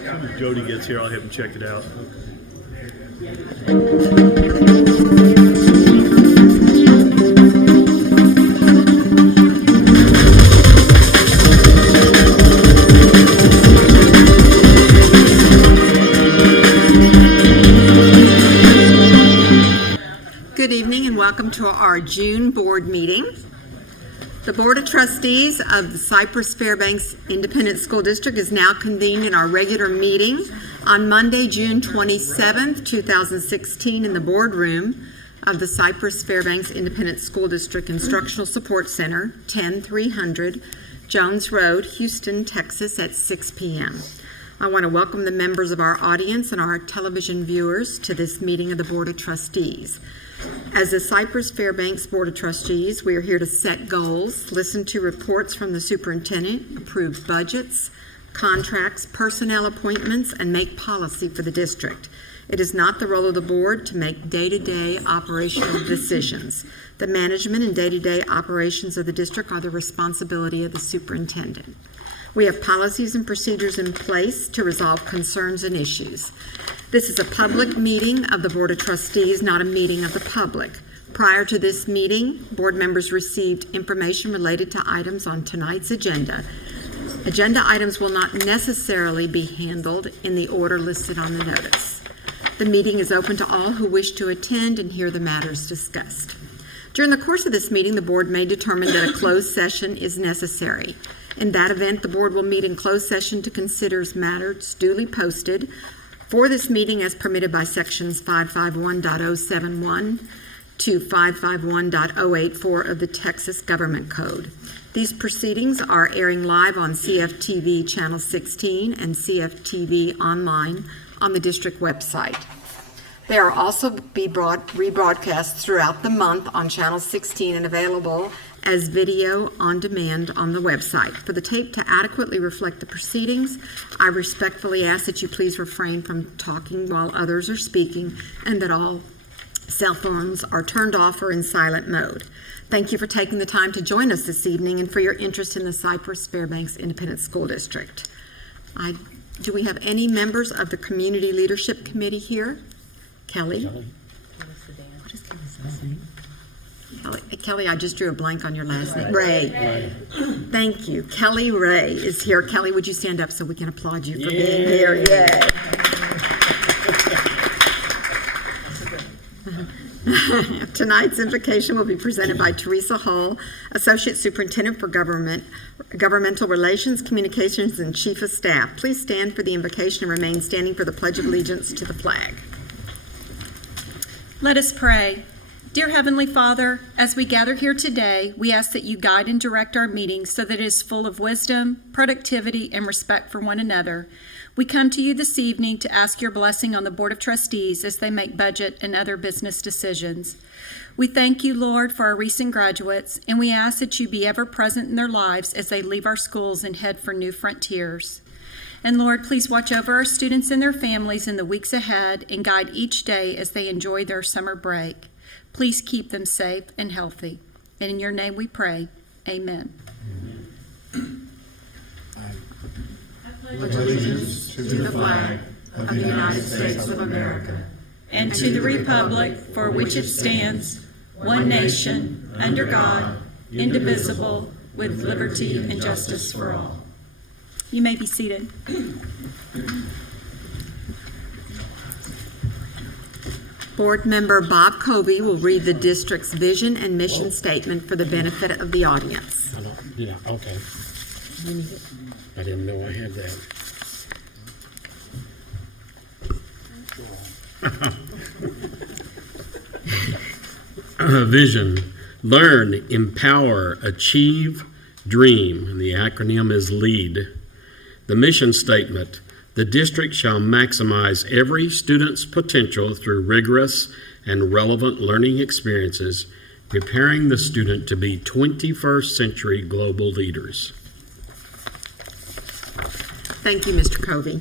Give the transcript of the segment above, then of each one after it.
When Jody gets here, I'll have him check it out. Good evening and welcome to our June board meeting. The Board of Trustees of the Cypress-Fairbanks Independent School District is now convened in our regular meeting on Monday, June 27th, 2016 in the boardroom of the Cypress-Fairbanks Independent School District Instructional Support Center, 10300 Jones Road, Houston, Texas at 6 p.m. I want to welcome the members of our audience and our television viewers to this meeting of the Board of Trustees. As the Cypress-Fairbanks Board of Trustees, we are here to set goals, listen to reports from the superintendent, approve budgets, contracts, personnel appointments, and make policy for the district. It is not the role of the board to make day-to-day operational decisions. The management and day-to-day operations of the district are the responsibility of the superintendent. We have policies and procedures in place to resolve concerns and issues. This is a public meeting of the Board of Trustees, not a meeting of the public. Prior to this meeting, board members received information related to items on tonight's agenda. Agenda items will not necessarily be handled in the order listed on the notice. The meeting is open to all who wish to attend and hear the matters discussed. During the course of this meeting, the board may determine that a closed session is necessary. In that event, the board will meet in closed session to consider matters duly posted for this meeting as permitted by sections 551.071 to 551.084 of the Texas Government Code. These proceedings are airing live on CFTV Channel 16 and CFTV online on the district website. They are also rebroadcast throughout the month on Channel 16 and available as video on demand on the website. For the tape to adequately reflect the proceedings, I respectfully ask that you please refrain from talking while others are speaking and that all cell phones are turned off or in silent mode. Thank you for taking the time to join us this evening and for your interest in the Cypress-Fairbanks Independent School District. Do we have any members of the Community Leadership Committee here? Kelly? What is Kelly's last name? Kelly, I just drew a blank on your last name. Ray. Thank you. Kelly Ray is here. Kelly, would you stand up so we can applaud you for being here? Yay. Tonight's invocation will be presented by Teresa Hull, Associate Superintendent for Governmental Relations, Communications, and Chief of Staff. Please stand for the invocation and remain standing for the Pledge of Allegiance to the flag. Let us pray. Dear Heavenly Father, as we gather here today, we ask that you guide and direct our meeting so that it is full of wisdom, productivity, and respect for one another. We come to you this evening to ask your blessing on the Board of Trustees as they make budget and other business decisions. We thank you, Lord, for our recent graduates, and we ask that you be ever present in their lives as they leave our schools and head for new frontiers. And Lord, please watch over our students and their families in the weeks ahead and guide each day as they enjoy their summer break. Please keep them safe and healthy. And in your name we pray. Amen. I pledge allegiance to the flag of the United States of America and to the republic for which it stands, one nation, under God, indivisible, with liberty and justice for all. You may be seated. Board Member Bob Covey will read the district's vision and mission statement for the benefit of the audience. Yeah, okay. I didn't know I had that. Vision: learn, empower, achieve, dream. And the acronym is LEAD. The mission statement: the district shall maximize every student's potential through rigorous and relevant learning experiences, preparing the student to be 21st century global leaders. Thank you, Mr. Covey.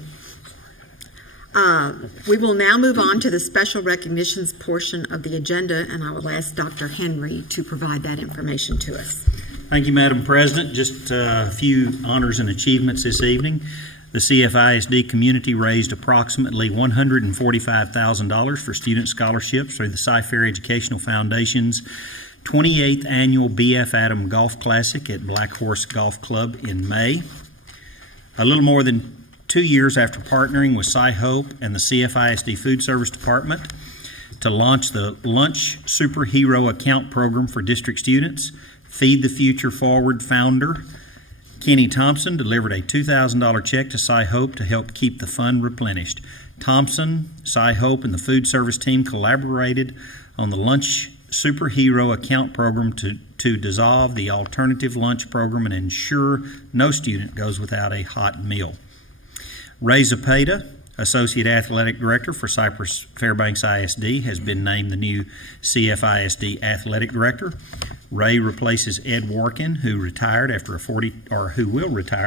We will now move on to the special recognitions portion of the agenda, and I will ask Dr. Henry to provide that information to us. Thank you, Madam President. Just a few honors and achievements this evening. The CFISD community raised approximately $145,000 for student scholarships through the Cy-Fair Educational Foundation's 28th Annual B.F. Adam Golf Classic at Black Horse Golf Club in May. A little more than 2 years after partnering with Sci-Hope and the CFISD Food Service Department to launch the Lunch Superhero Account Program for district students, Feed the Future Forward founder Kenny Thompson delivered a $2,000 check to Sci-Hope to help keep the fund replenished. Thompson, Sci-Hope, and the food service team collaborated on the Lunch Superhero Account Program to dissolve the alternative lunch program and ensure no student goes without a hot meal. Ray Zepeda, Associate Athletic Director for Cypress-Fairbanks ISD, has been named the new CFISD Athletic Director. Ray replaces Ed Warkin, who will retire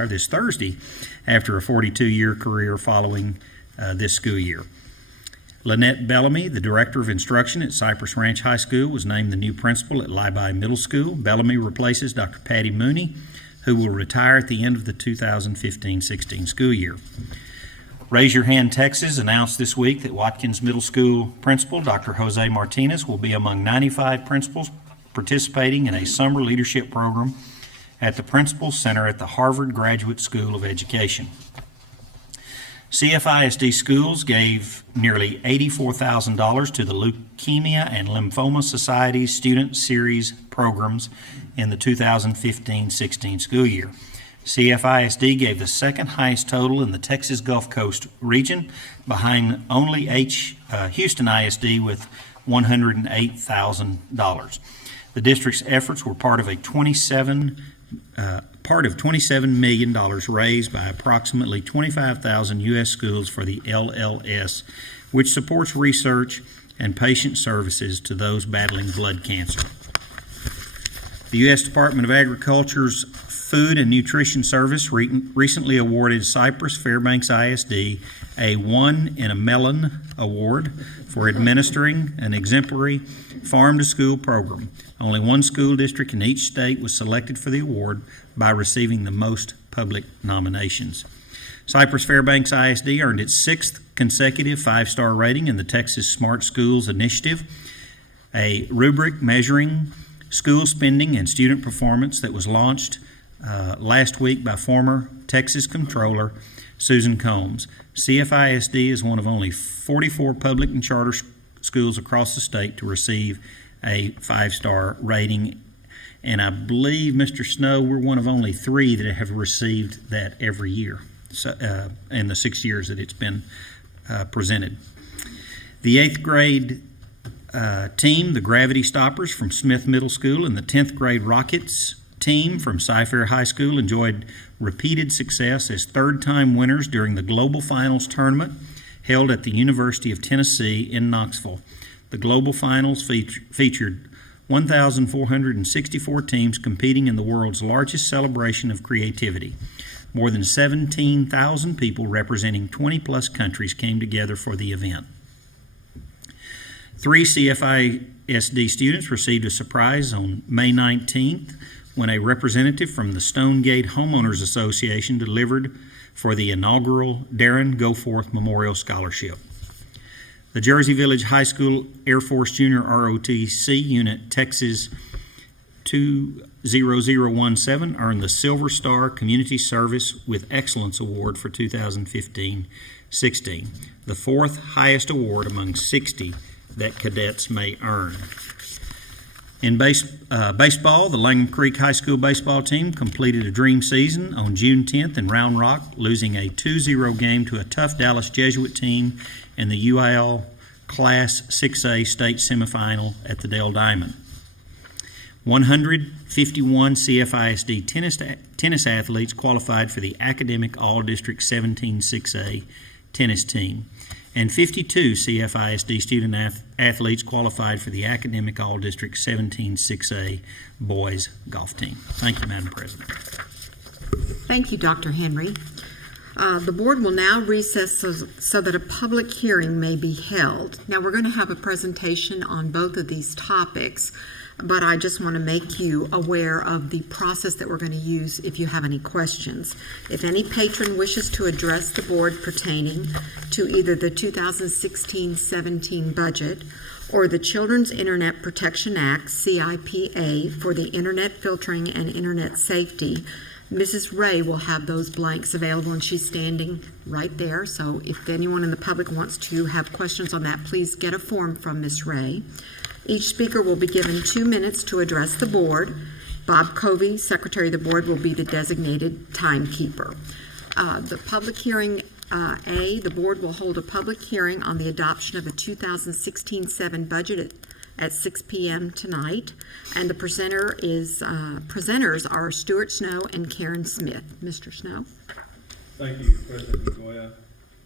this Thursday after a 42-year career following this school year. Lynette Bellamy, the Director of Instruction at Cypress Ranch High School, was named the new principal at Libai Middle School. Bellamy replaces Dr. Patty Mooney, who will retire at the end of the 2015-16 school year. Raise Your Hand Texas announced this week that Watkins Middle School principal Dr. Jose Martinez will be among 95 principals participating in a summer leadership program at the Principal Center at the Harvard Graduate School of Education. CFISD schools gave nearly $84,000 to the Leukemia and Lymphoma Society's Student Series programs in the 2015-16 school year. CFISD gave the second highest total in the Texas Gulf Coast region, behind only Houston ISD with $108,000. The district's efforts were part of $27 million raised by approximately 25,000 U.S. schools for the LLS, which supports research and patient services to those battling blood cancer. The U.S. Department of Agriculture's Food and Nutrition Service recently awarded Cypress-Fairbanks ISD a One in a Melon Award for administering an exemplary farm-to-school program. Only one school district in each state was selected for the award by receiving the most public nominations. Cypress-Fairbanks ISD earned its sixth consecutive five-star rating in the Texas Smart Schools Initiative, a rubric measuring school spending and student performance that was launched last week by former Texas Comptroller Susan Combs. CFISD is one of only 44 public and charter schools across the state to receive a five-star rating, and I believe, Mr. Snow, we're one of only 3 that have received that every year in the 6 years that it's been presented. The 8th grade team, the Gravity Stoppers from Smith Middle School, and the 10th grade Rockets team from Cy-Fair High School enjoyed repeated success as third-time winners during the Global Finals tournament held at the University of Tennessee in Knoxville. The Global Finals featured 1,464 teams competing in the world's largest celebration of creativity. More than 17,000 people representing 20-plus countries came together for the event. 3 CFISD students received a surprise on May 19th when a representative from the Stonegate Homeowners Association delivered for the inaugural Darren Goforth Memorial Scholarship. The Jersey Village High School Air Force Junior ROTC Unit Texas 20017 earned the Silver Star Community Service with Excellence Award for 2015-16, the 4th highest award among 60 that cadets may earn. In baseball, the Langham Creek High School baseball team completed a dream season on June 10th in Round Rock, losing a 2-0 game to a tough Dallas Jesuit team in the UIL Class 6A state semifinal at the Dale Diamond. 151 CFISD tennis athletes qualified for the Academic All-District 17-6A tennis team, and 52 CFISD student athletes qualified for the Academic All-District 17-6A boys golf team. Thank you, Madam President. Thank you, Dr. Henry. The board will now recess so that a public hearing may be held. Now, we're going to have a presentation on both of these topics. but I just want to make you aware of the process that we're going to use if you have any questions. If any patron wishes to address the board pertaining to either the 2016-17 budget or the Children's Internet Protection Act, CIPA, for the internet filtering and internet safety, Mrs. Ray will have those blanks available, and she's standing right there. So if anyone in the public wants to have questions on that, please get a form from Ms. Ray. Each speaker will be given 2 minutes to address the board. Bob Covey, Secretary of the Board, will be the designated timekeeper. The public hearing, the board will hold a public hearing on the adoption of the 2016-7 budget at 6 p.m. tonight, and the presenters are Stuart Snow and Karen Smith. Mr. Snow. Thank you, President Goya,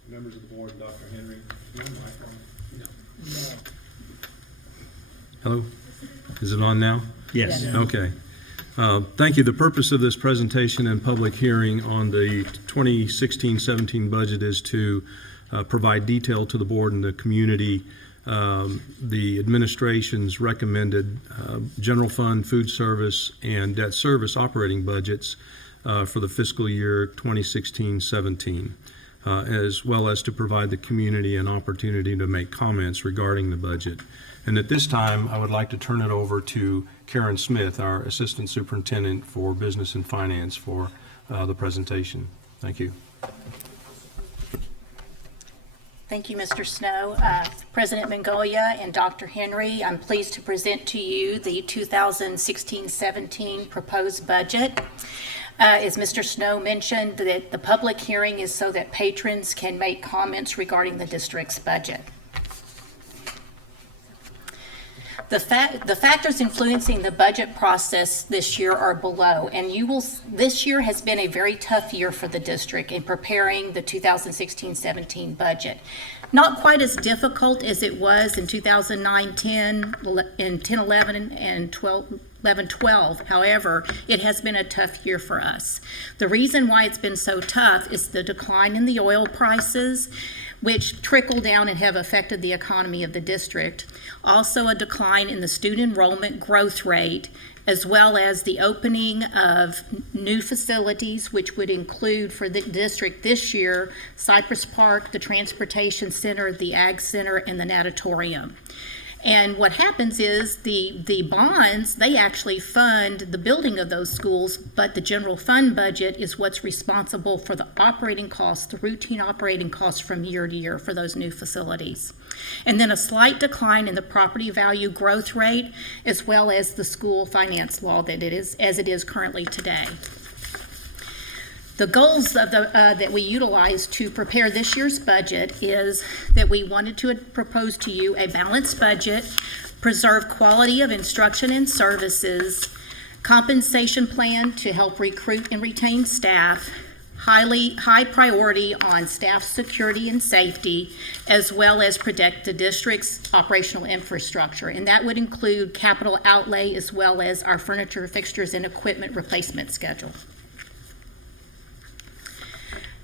members of the board, and Dr. Henry. Is my mic on? No. Hello? Is it on now? Yes. Okay. Thank you. The purpose of this presentation and public hearing on the 2016-17 budget is to provide detail to the board and the community the administration's recommended general fund, food service, and debt service operating budgets for the fiscal year 2016-17, as well as to provide the community an opportunity to make comments regarding the budget. And at this time, I would like to turn it over to Karen Smith, our Assistant Superintendent for Business and Finance, for the presentation. Thank you. Thank you, Mr. Snow. President Mongolia and Dr. Henry, I'm pleased to present to you the 2016-17 proposed budget. As Mr. Snow mentioned, that the public hearing is so that patrons can make comments regarding the district's budget. The factors influencing the budget process this year are below, and this year has been a very tough year for the district in preparing the 2016-17 budget. Not quite as difficult as it was in 2009-10, in 10-11, and 11-12. However, it has been a tough year for us. The reason why it's been so tough is the decline in the oil prices, which trickle down and have affected the economy of the district. Also a decline in the student enrollment growth rate, as well as the opening of new facilities, which would include for the district this year, Cypress Park, the Transportation Center, the Ag Center, and the Natatorium. And what happens is the bonds, they actually fund the building of those schools, but the general fund budget is what's responsible for the operating costs, the routine operating costs from year to year for those new facilities. And then a slight decline in the property value growth rate, as well as the school finance law that it is, as it is currently today. The goals of that we utilized to prepare this year's budget is that we wanted to propose to you a balanced budget, preserve quality of instruction and services, compensation plan to help recruit and retain staff, high priority on staff security and safety, as well as protect the district's operational infrastructure. And that would include capital outlay as well as our furniture, fixtures, and equipment replacement schedule.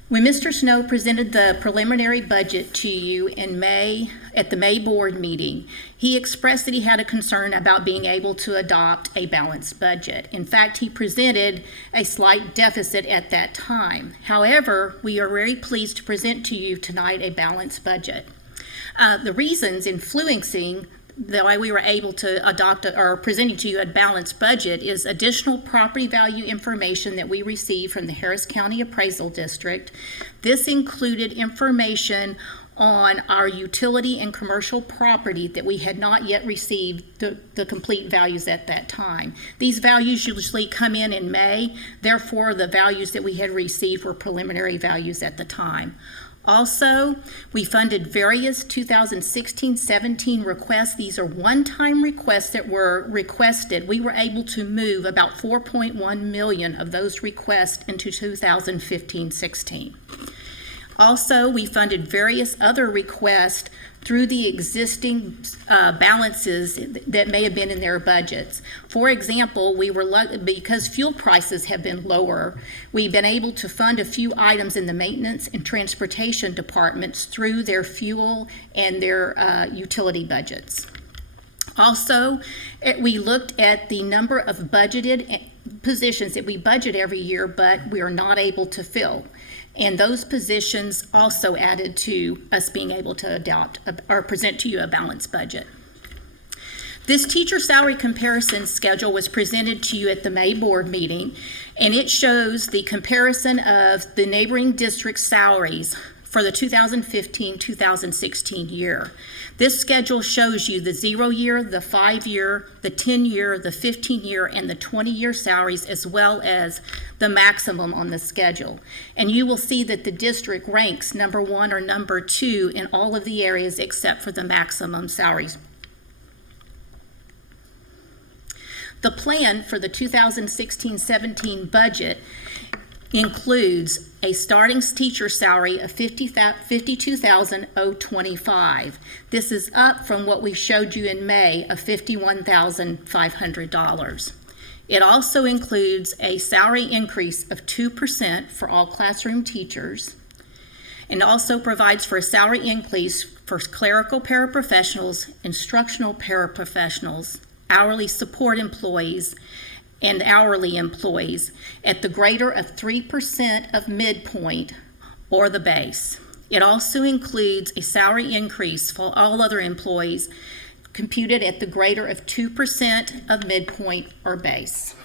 When Mr. Snow presented the preliminary budget to you in May at the May board meeting, he expressed that he had a concern about being able to adopt a balanced budget. In fact, he presented a slight deficit at that time. However, we are very pleased to present to you tonight a balanced budget. The reasons influencing the way we were able to adopt or presenting to you a balanced budget is additional property value information that we received from the Harris County Appraisal District. This included information on our utility and commercial property that we had not yet received the complete values at that time. These values usually come in May, therefore the values that we had received were preliminary values at the time. Also, we funded various 2016-17 requests. These are one-time requests that were requested. We were able to move about $4.1 million of those requests into 2015-16. Also, we funded various other requests through the existing balances that may have been in their budgets. For example, we were because fuel prices have been lower, we've been able to fund a few items in the maintenance and transportation departments through their fuel and their utility budgets. Also, we looked at the number of budgeted positions that we budget every year, but we are not able to fill. And those positions also added to us being able to adopt or present to you a balanced budget. This teacher salary comparison schedule was presented to you at the May board meeting, and it shows the comparison of the neighboring district salaries for the 2015-2016 year. This schedule shows you the 0 year, the 5 year, the 10 year, the 15 year, and the 20 year salaries, as well as the maximum on the schedule. And you will see that the district ranks number 1 or number 2 in all of the areas except for the maximum salaries. The plan for the 2016-17 budget includes a starting teacher salary of $52,025. This is up from what we showed you in May of $51,500. It also includes a salary increase of 2% for all classroom teachers, and also provides for a salary increase for clerical paraprofessionals, instructional paraprofessionals, hourly support employees, and hourly employees at the greater of 3% of midpoint or the base. It also includes a salary increase for all other employees computed at the greater of 2% of midpoint or base.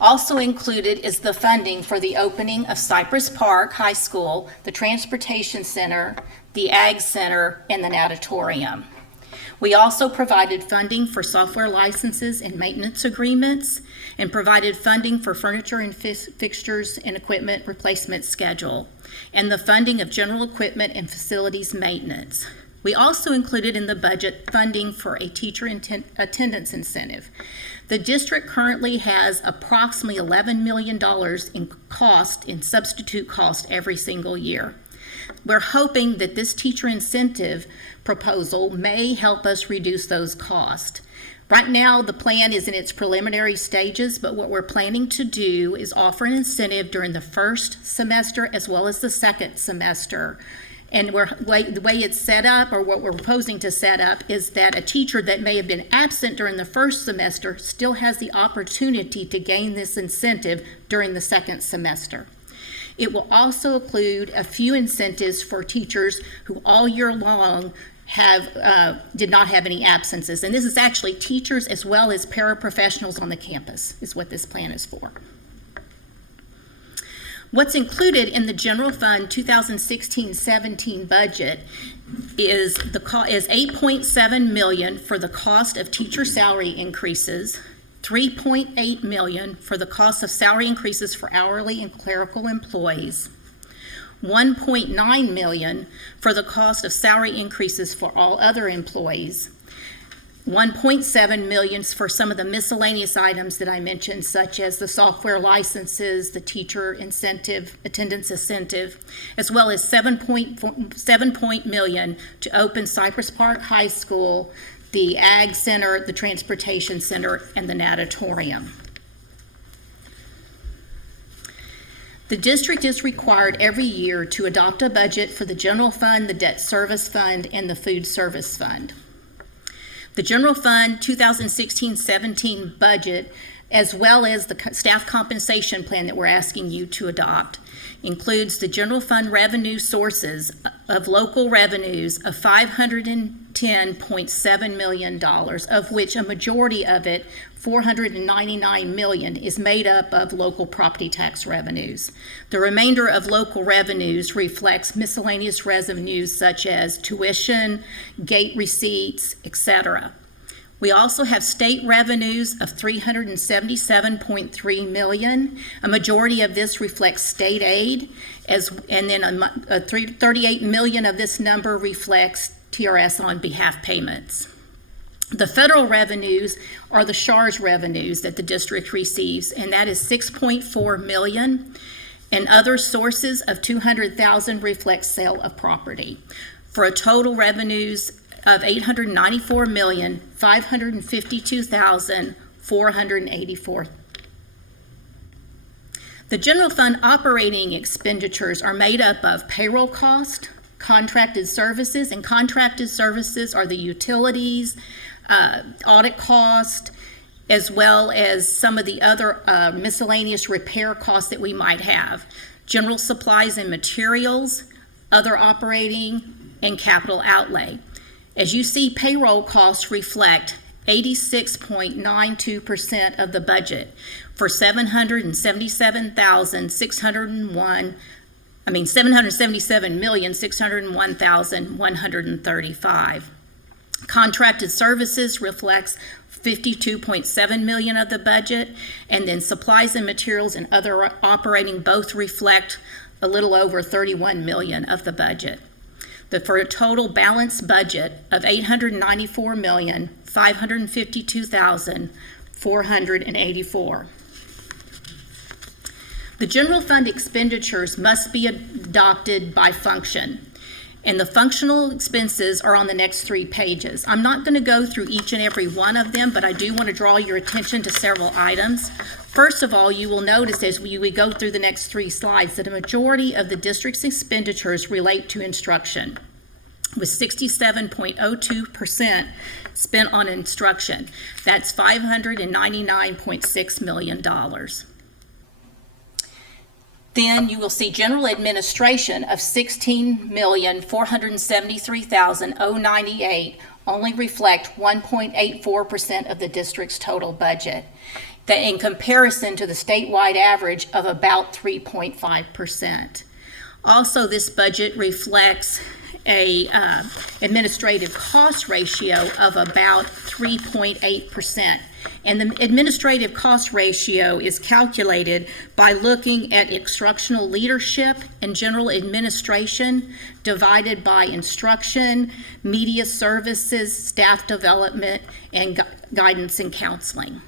Also included is the funding for the opening of Cypress Park High School, the Transportation Center, the Ag Center, and the Natatorium. We also provided funding for software licenses and maintenance agreements, and provided funding for furniture and fixtures and equipment replacement schedule, and the funding of general equipment and facilities maintenance. We also included in the budget funding for a teacher attendance incentive. The district currently has approximately $11 million in substitute cost every single year. We're hoping that this teacher incentive proposal may help us reduce those costs. Right now, the plan is in its preliminary stages, but what we're planning to do is offer an incentive during the first semester as well as the second semester. And the way it's set up, or what we're proposing to set up, is that a teacher that may have been absent during the first semester still has the opportunity to gain this incentive during the second semester. It will also include a few incentives for teachers who all year long did not have any absences. And this is actually teachers as well as paraprofessionals on the campus is what this plan is for. What's included in the general fund 2016-17 budget is $8.7 million for the cost of teacher salary increases, $3.8 million for the cost of salary increases for hourly and clerical employees, $1.9 million for the cost of salary increases for all other employees, $1.7 million for some of the miscellaneous items that I mentioned, such as the software licenses, the teacher incentive, attendance incentive, as well as $7 million to open Cypress Park High School, the Ag Center, the Transportation Center, and the Natatorium. The district is required every year to adopt a budget for the general fund, the debt service fund, and the food service fund. The general fund 2016-17 budget, as well as the staff compensation plan that we're asking you to adopt, includes the general fund revenue sources of local revenues of $510.7 million, of which a majority of it, $499 million, is made up of local property tax revenues. The remainder of local revenues reflects miscellaneous revenues such as tuition, gate receipts, etc. We also have state revenues of $377.3 million. A majority of this reflects state aid, and then $38 million of this number reflects TRS on behalf payments. The federal revenues are the SHARS revenues that the district receives, and that is $6.4 million. And other sources of $200,000 reflect sale of property, for a total revenues of $894,552,484. The general fund operating expenditures are made up of payroll cost, contracted services, and contracted services are the utilities, audit cost, as well as some of the other miscellaneous repair costs that we might have. General supplies and materials, other operating, and capital outlay. As you see, payroll costs reflect 86.92% of the budget for $777,601,135. Contracted services reflects 52.7 million of the budget, and then supplies and materials and other operating both reflect a little over 31 million of the budget. For a total balanced budget of $894,552,484. The general fund expenditures must be adopted by function, and the functional expenses are on the next 3 pages. I'm not going to go through each and every one of them, but I do want to draw your attention to several items. First of all, you will notice as we go through the next 3 slides that a majority of the district's expenditures relate to instruction, with 67.02% spent on instruction. That's $599.6 million. Then you will see general administration of $16,473,098 only reflect 1.84% of the district's total budget. That in comparison to the statewide average of about 3.5%. Also, this budget reflects a administrative cost ratio of about 3.8%. And the administrative cost ratio is calculated by looking at instructional leadership and general administration divided by instruction, media services, staff development, and guidance and counseling.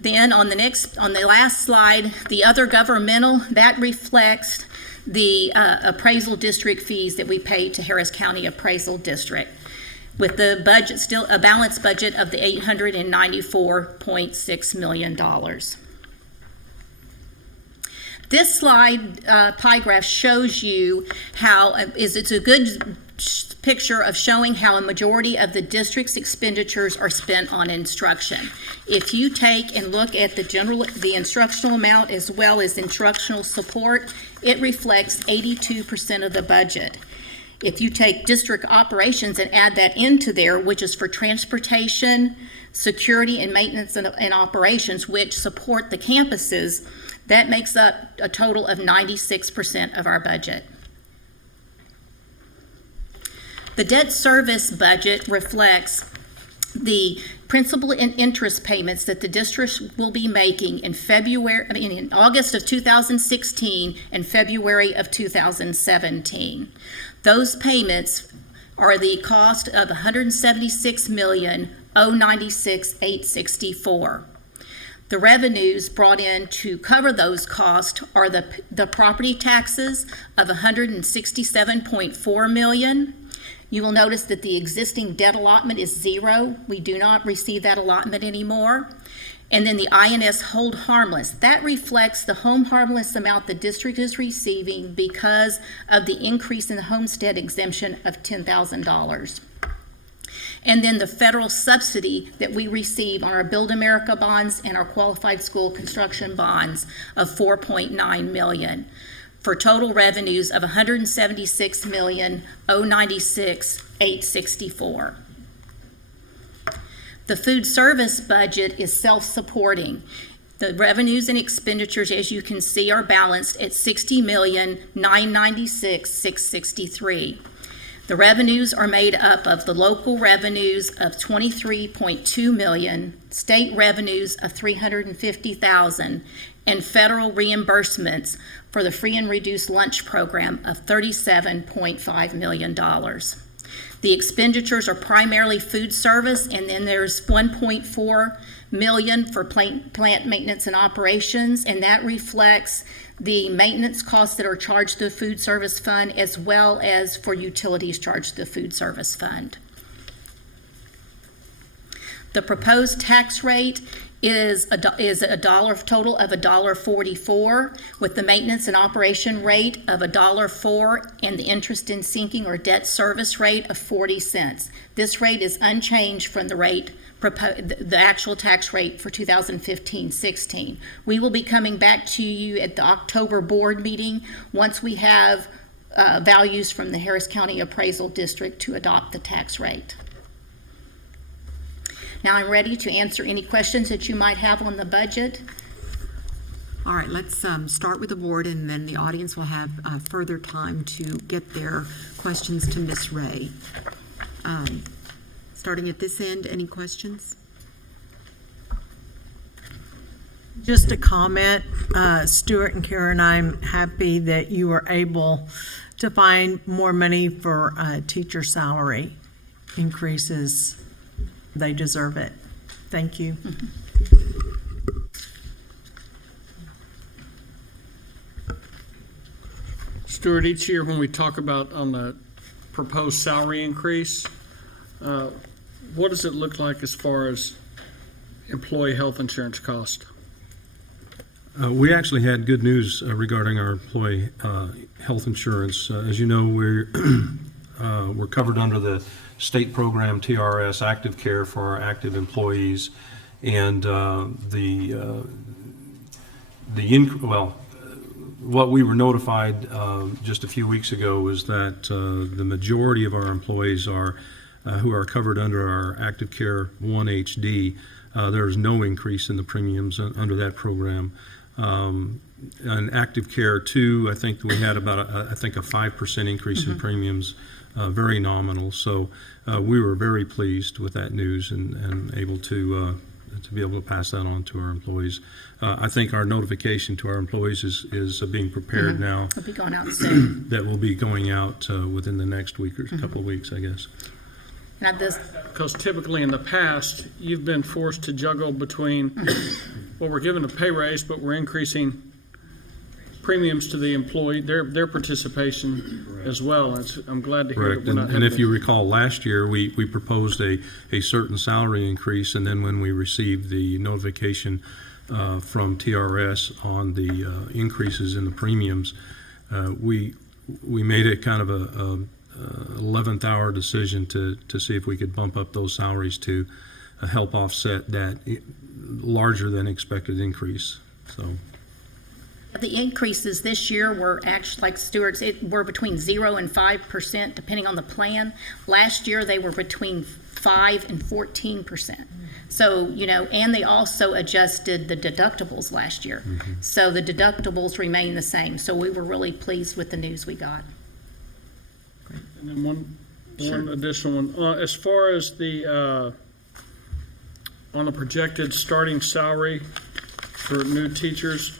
Then on the last slide, the other governmental, that reflects the appraisal district fees that we pay to Harris County Appraisal District, with the budget still a balanced budget of the $894.6 million. This slide pie graph shows you how it's a good picture of showing how a majority of the district's expenditures are spent on instruction. If you take and look at the instructional amount as well as instructional support, it reflects 82% of the budget. If you take district operations and add that into there, which is for transportation, security, and maintenance and operations, which support the campuses, that makes up a total of 96% of our budget. The debt service budget reflects the principal and interest payments that the district will be making in August of 2016 and February of 2017. Those payments are the cost of $176,096,864. The revenues brought in to cover those costs are the property taxes of $167.4 million. You will notice that the existing debt allotment is 0. We do not receive that allotment anymore. And then the INS hold harmless. That reflects the home harmless amount the district is receiving because of the increase in the homestead exemption of $10,000. And then the federal subsidy that we receive on our Build America bonds and our qualified school construction bonds of $4.9 million. For total revenues of $176,096,864. The food service budget is self-supporting. The revenues and expenditures, as you can see, are balanced at $60,996,663. The revenues are made up of the local revenues of $23.2 million, state revenues of $350,000, and federal reimbursements for the free and reduced lunch program of $37.5 million. The expenditures are primarily food service, and then there's $1.4 million for plant maintenance and operations, and that reflects the maintenance costs that are charged to the food service fund as well as for utilities charged to the food service fund. The proposed tax rate is a dollar total of $1.44, with the maintenance and operation rate of $1.04 and the interest in sinking or debt service rate of 40 cents. This rate is unchanged from the rate the actual tax rate for 2015-16. We will be coming back to you at the October board meeting once we have values from the Harris County Appraisal District to adopt the tax rate. Now I'm ready to answer any questions that you might have on the budget. All right, let's start with the board, and then the audience will have further time to get their questions to Ms. Ray. Starting at this end, any questions? Just a comment, Stuart and Karen, I'm happy that you were able to find more money for teacher salary increases. They deserve it. Thank you. Stuart, each year when we talk about on the proposed salary increase, what does it look like as far as employee health insurance cost? We actually had good news regarding our employee health insurance. As you know, we're covered under the state program TRS Active Care for our active employees, and what we were notified just a few weeks ago was that the majority of our employees who are covered under our Active Care 1 HD. There is no increase in the premiums under that program. And Active Care 2, I think we had about a 5% increase in premiums, very nominal. So we were very pleased with that news and able to be able to pass that on to our employees. I think our notification to our employees is being prepared now. It'll be going out soon. That will be going out within the next week or couple of weeks, I guess. Now this, Because typically in the past, you've been forced to juggle between, well, we're giving a pay raise, but we're increasing premiums to the employee, their participation as well. I'm glad to hear Correct. that we're not And if having you recall, last year, we proposed a certain salary increase, and then when we received the notification from TRS on the increases in the premiums, we made it kind of a 11th hour decision to see if we could bump up those salaries to help offset that larger than expected increase. So the increases this year were actually, like Stuart's, were between 0 and 5%, depending on the plan. Last year, they were between 5 and 14%. So, and they also adjusted the deductibles last year. So the deductibles remain the same. So we were really pleased with the news we got. And then one additional one. As far as the on the projected starting salary for new teachers,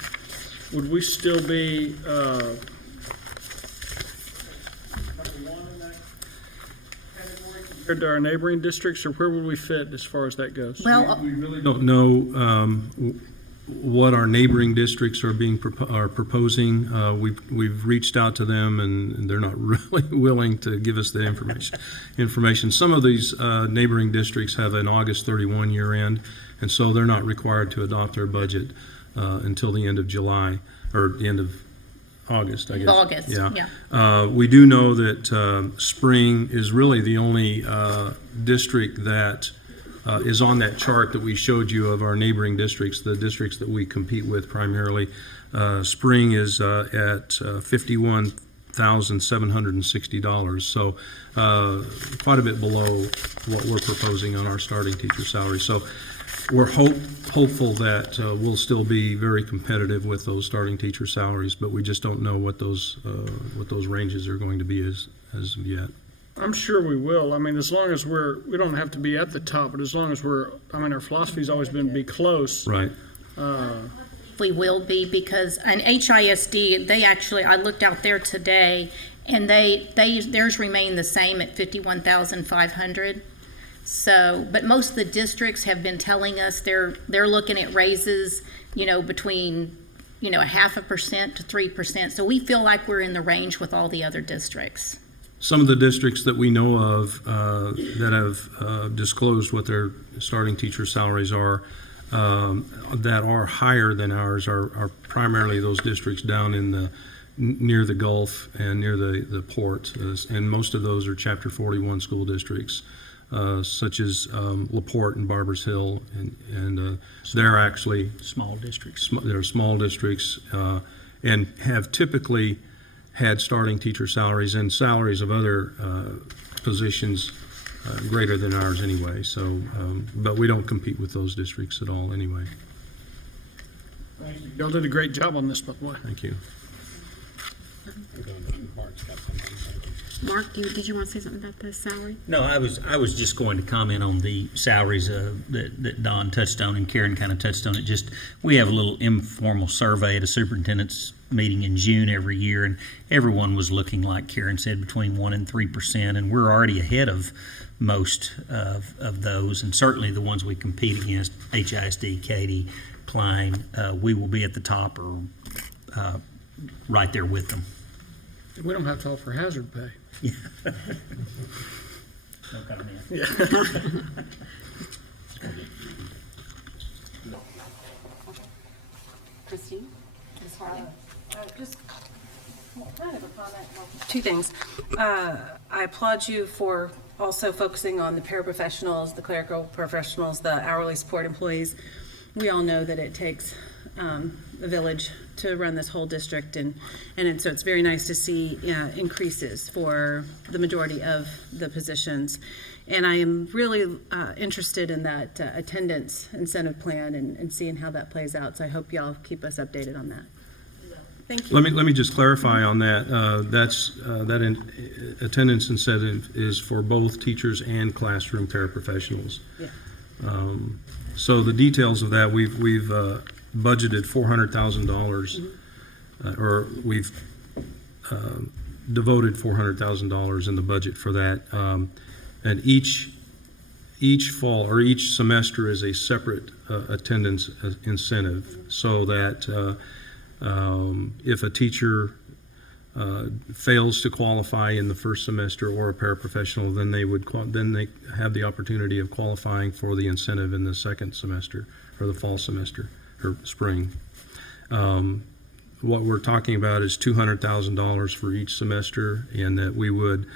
would we still be number one in that category compared to our neighboring districts, or where would we fit as far as that goes? Well, we really don't know what our neighboring districts are proposing. We've reached out to them, and they're not really willing to give us the information. Some of these neighboring districts have an August 31 year end, and so they're not required to adopt their budget until the end of July, or the end of August, I guess. August, yeah. We do know that Spring is really the only district that is on that chart that we showed you of our neighboring districts, the districts that we compete with primarily. Spring is at $51,760, so quite a bit below what we're proposing on our starting teacher salary. So we're hopeful that we'll still be very competitive with those starting teacher salaries, but we just don't know what those ranges are going to be as of yet. I'm sure we will. I mean, as long as we don't have to be at the top, but as long as our philosophy's always been be close. Right. we will be, because an HISD, I looked out there today, and theirs remain the same at 51,500. So, but most of the districts have been telling us they're looking at raises, between, 0.5% to 3%. So we feel like we're in the range with all the other districts. Some of the districts that we know of that have disclosed what their starting teacher salaries are that are higher than ours are primarily those districts down in the near the Gulf and near the port, and most of those are Chapter 41 school districts, such as LaPorte and Barbers Hill, and they're actually Small districts. they're small districts and have typically had starting teacher salaries and salaries of other positions greater than ours anyway. So, but we don't compete with those districts at all anyway. Y'all did a great job on this, by the way. Thank you. Mark, did you want to say something about the salary? No, I was just going to comment on the salaries that Don touched on and Karen kind of touched on it. Just, we have a little informal survey at a superintendent's meeting in June every year, and everyone was looking, like Karen said, between 1% and 3%, and we're already ahead of most of those, and certainly the ones we compete against, HISD, Katy, Klein, we will be at the top or right there with them. We don't have to offer hazard pay. No comment. Christine? Ms. Harley? Just kind of a comment. Well, two things. I applaud you for also focusing on the paraprofessionals, the clerical professionals, the hourly support employees. We all know that it takes a village to run this whole district, and so it's very nice to see increases for the majority of the positions. And I am really interested in that attendance incentive plan and seeing how that plays out. So I hope y'all keep us updated on that. Thank you. Let me just clarify on that. Attendance incentive is for both teachers and classroom paraprofessionals. Yeah. So the details of that, we've budgeted $400,000, or we've devoted $400,000 in the budget for that. And each fall or each semester is a separate attendance incentive, so that if a teacher fails to qualify in the first semester, or a paraprofessional, then they have the opportunity of qualifying for the incentive in the second semester, or the fall semester, or spring. What we're talking about is $200,000 for each semester, and that we would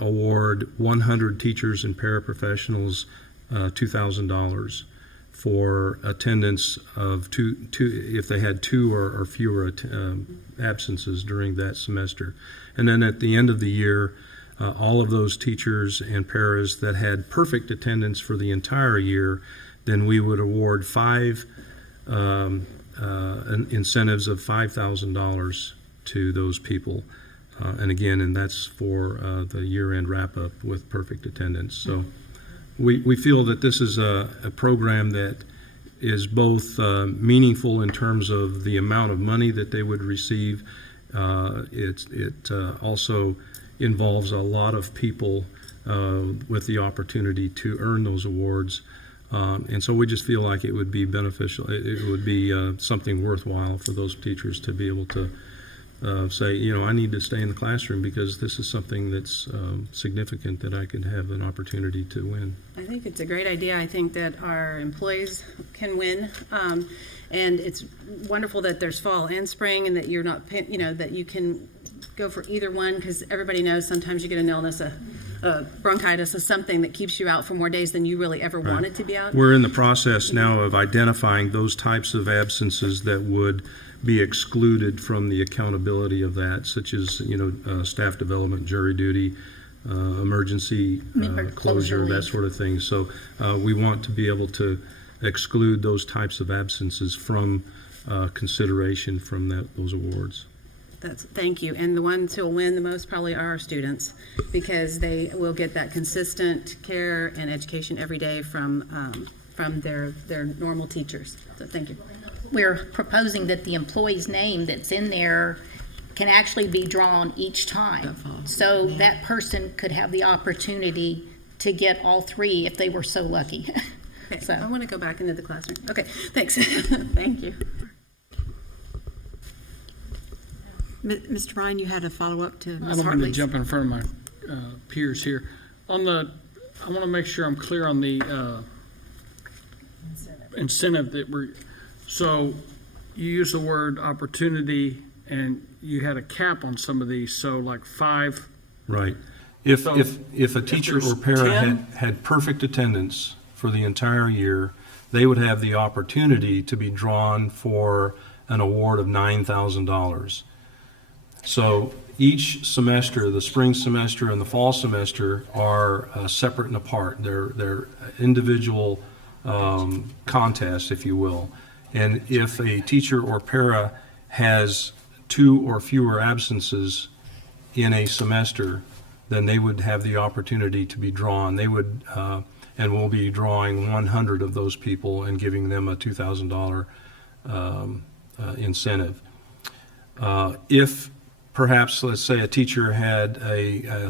award 100 teachers and paraprofessionals $2,000 for attendance of two if they had two or fewer absences during that semester. And then at the end of the year, all of those teachers and paras that had perfect attendance for the entire year, then we would award 5 incentives of $5,000 to those people. And that's for the year-end wrap-up with perfect attendance. So we feel that this is a program that is both meaningful in terms of the amount of money that they would receive. It also involves a lot of people with the opportunity to earn those awards. And so we just feel like it would be beneficial. It would be something worthwhile for those teachers to be able to say, I need to stay in the classroom because this is something that's significant that I could have an opportunity to win. I think it's a great idea. I think that our employees can win. And it's wonderful that there's fall and spring, and that you're not, that you can go for either one, because everybody knows sometimes you get an illness, a bronchitis, or something that keeps you out for more days than you really ever wanted to be out. We're in the process now of identifying those types of absences that would be excluded from the accountability of that, such as staff development, jury duty, emergency closure, that sort of thing. So we want to be able to exclude those types of absences from consideration from those awards. Thank you. And the ones who will win the most probably are our students, because they will get that consistent care and education every day from their normal teachers. So thank you. We're proposing that the employee's name that's in there can actually be drawn each time. So that person could have the opportunity to get all 3 if they were so lucky. Okay, So I want to go back into the classroom. Okay, thanks. Thank you. Mr. Ryan, you had a follow-up to I Ms. don't mean Hartley. to jump in front of my peers here. I want to make sure I'm clear on the incentive that so you use the word opportunity, and you had a cap on some of these, so like 5. Right. If So, a teacher there's or para 10? had perfect attendance for the entire year, they would have the opportunity to be drawn for an award of $9,000. So each semester, the spring semester and the fall semester, are separate and apart. They're individual contests, if you will. And if a teacher or para has 2 or fewer absences in a semester, then they would have the opportunity to be drawn. They would, and we'll be drawing 100 of those people and giving them a $2,000 incentive. If perhaps, let's say, a teacher had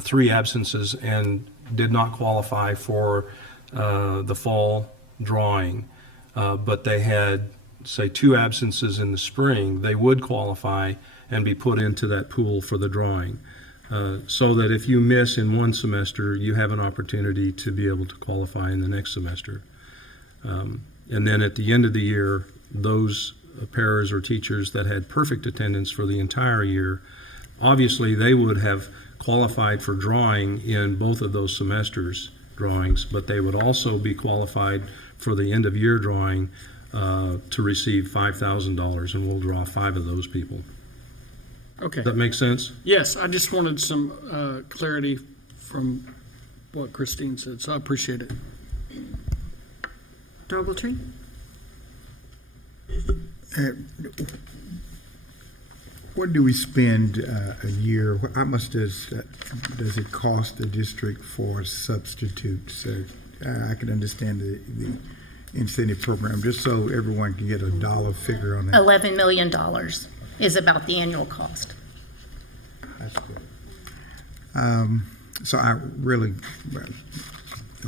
3 absences and did not qualify for the fall drawing, but they had, say, 2 absences in the spring, they would qualify and be put into that pool for the drawing. So that if you miss in one semester, you have an opportunity to be able to qualify in the next semester. And then at the end of the year, those paras or teachers that had perfect attendance for the entire year, obviously they would have qualified for drawing in both of those semesters' drawings, but they would also be qualified for the end of year drawing to receive $5,000, and we'll draw 5 of those people. Okay. Does that make sense? Yes, I just wanted some clarity from what Christine said, so I appreciate it. Ogletree? What do we spend a year? How much does it cost the district for substitutes? I can understand the incentive program, just so everyone can get a dollar figure on that. $11 million is about the annual cost. That's good. So I really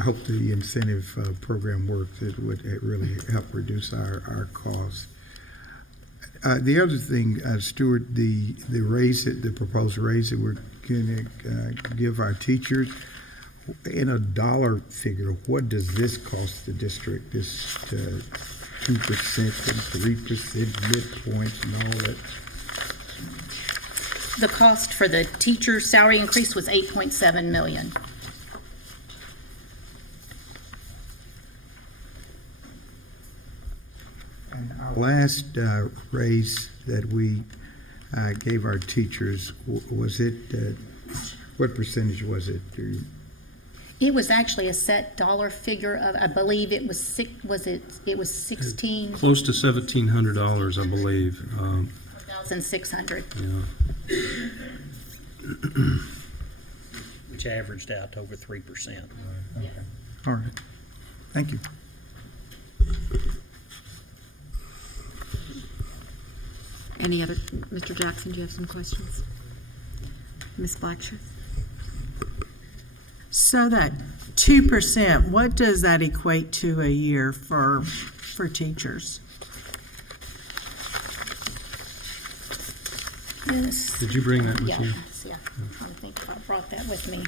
hope the incentive program works. It would really help reduce our costs. The other thing, Stuart, the raise, the proposed raise that we're going to give our teachers, in a dollar figure, what does this cost the district? This 2% and 3% midpoints and all that. The cost for the teacher salary increase was $8.7 million. And our last raise that we gave our teachers, was it, what percentage was it? It was actually a set dollar figure of, I believe it was 16. Close to $1,700, I believe. 1,600. Yeah. Which averaged out to over 3%. All right. Thank you. Any other, Mr. Jackson, do you have some questions? Ms. Blackshear? So that 2%, what does that equate to a year for teachers? Yes. Did you bring that with Yeah, you? yeah. I'm trying to think if I brought that with me.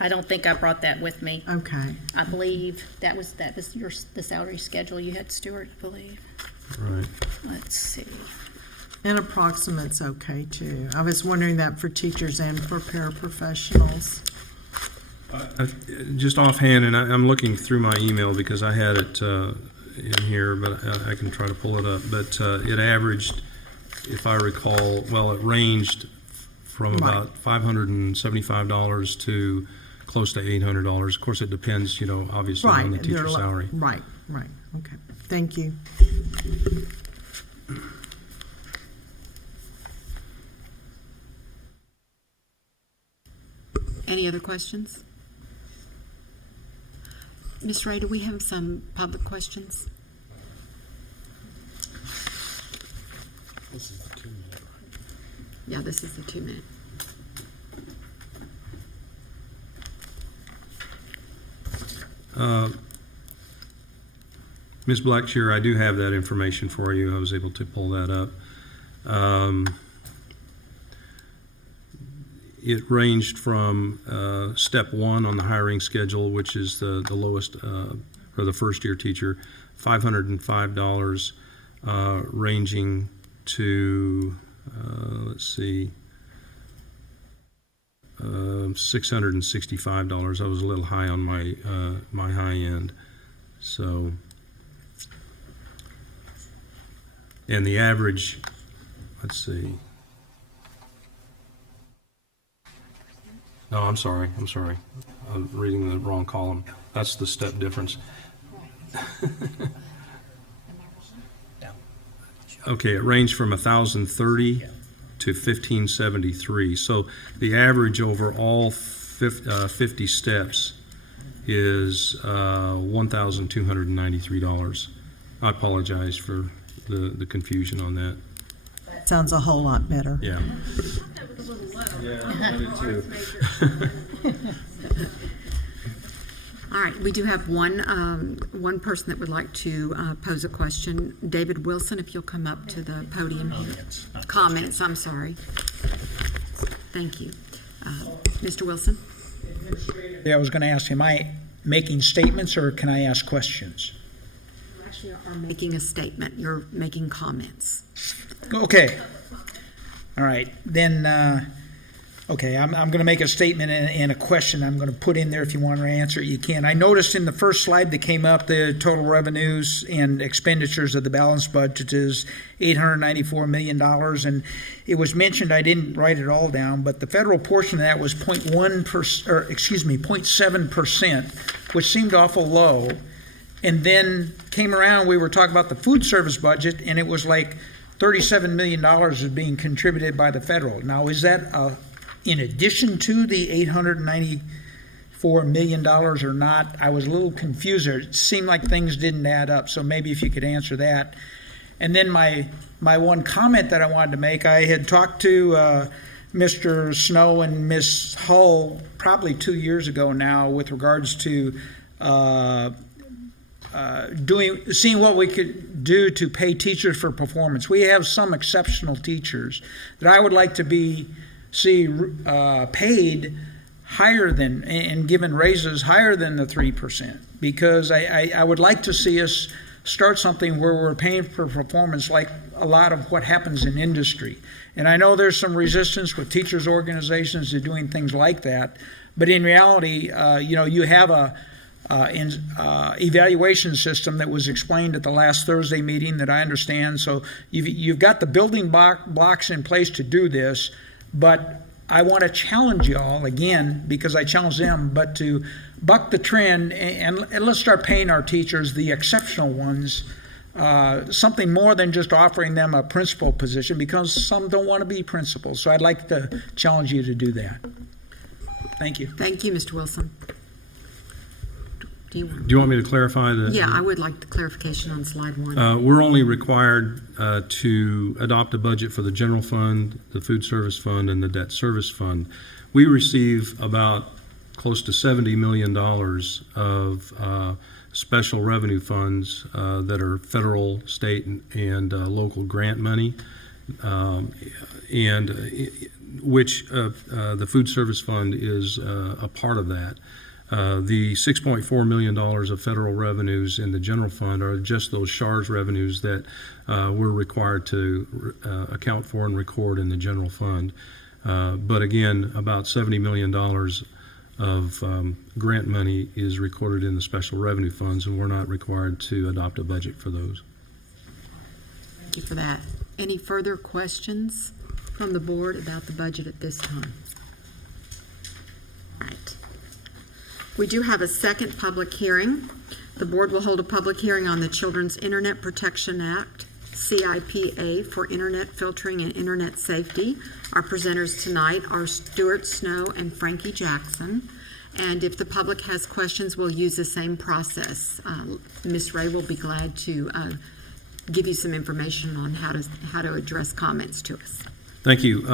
I don't think I brought that with me. Okay. I believe that was the salary schedule you had, Stuart, I believe. Right. Let's see. And approximate's okay too. I was wondering that for teachers and for paraprofessionals. Just offhand, and I'm looking through my email because I had it in here, but I can try to pull it up. But it averaged, if I recall, well, it ranged from about $575 to close to $800. Of course, it depends, obviously on the teacher salary. Right. Okay. Thank you. Any other questions? Ms. Ray, do we have some public questions? This is the 2-minute. Yeah, this is the 2-minute. Ms. Blackshear, I do have that information for you. I was able to pull that up. It ranged from step 1 on the hiring schedule, which is the lowest for the first-year teacher, $505, ranging to, $665. I was a little high on my high end. So, and the average, let's see. No, I'm sorry. I'm reading the wrong column. That's the step difference. Okay, it ranged from 1,030 to 1,573. So the average over all 50 steps is $1,293. I apologize for the confusion on that. Sounds a whole lot better. Yeah. Yeah, I did too. All right, we do have one person that would like to pose a question. David Wilson, if you'll come up to the podium here. Comments, I'm sorry. Thank you. Mr. Wilson? Yeah, I was going to ask, am I making statements or can I ask questions? You actually are making a statement. You're making comments. Okay. All right. Then, okay, I'm going to make a statement and a question I'm going to put in there. If you want to answer it, you can. I noticed in the first slide that came up, the total revenues and expenditures of the balanced budget is $894 million. And it was mentioned, I didn't write it all down, but the federal portion of that was 0.7%, which seemed awful low. And then came around, we were talking about the food service budget, and it was like $37 million is being contributed by the federal. Now, is that in addition to the $894 million or not? I was a little confused there. It seemed like things didn't add up, so maybe if you could answer that. And then my one comment that I wanted to make, I had talked to Mr. Snow and Ms. Hull probably 2 years ago now with regards to seeing what we could do to pay teachers for performance. We have some exceptional teachers that I would like to see paid higher than and given raises higher than the 3%, because I would like to see us start something where we're paying for performance like a lot of what happens in industry. And I know there's some resistance with teachers' organizations to doing things like that, but in reality, you have a evaluation system that was explained at the last Thursday meeting that I understand. So you've got the building blocks in place to do this, but I want to challenge y'all again, because I challenge them, but to buck the trend and let's start paying our teachers, the exceptional ones, something more than just offering them a principal position, because some don't want to be principals. So I'd like to challenge you to do that. Thank you. Thank you, Mr. Wilson. Do you want me to clarify that? Yeah, I would like the clarification on slide 1. We're only required to adopt a budget for the general fund, the food service fund, and the debt service fund. We receive about close to $70 million of special revenue funds that are federal, state, and local grant money, and which the food service fund is a part of that. The $6.4 million of federal revenues in the general fund are just those SHARS revenues that we're required to account for and record in the general fund. But again, about $70 million of grant money is recorded in the special revenue funds, and we're not required to adopt a budget for those. Thank you for that. Any further questions from the board about the budget at this time? All right. We do have a second public hearing. The board will hold a public hearing on the Children's Internet Protection Act, CIPA, for internet filtering and internet safety. Our presenters tonight are Stuart Snow and Frankie Jackson. And if the public has questions, we'll use the same process. Ms. Ray will be glad to give you some information on how to address comments to us. Thank you.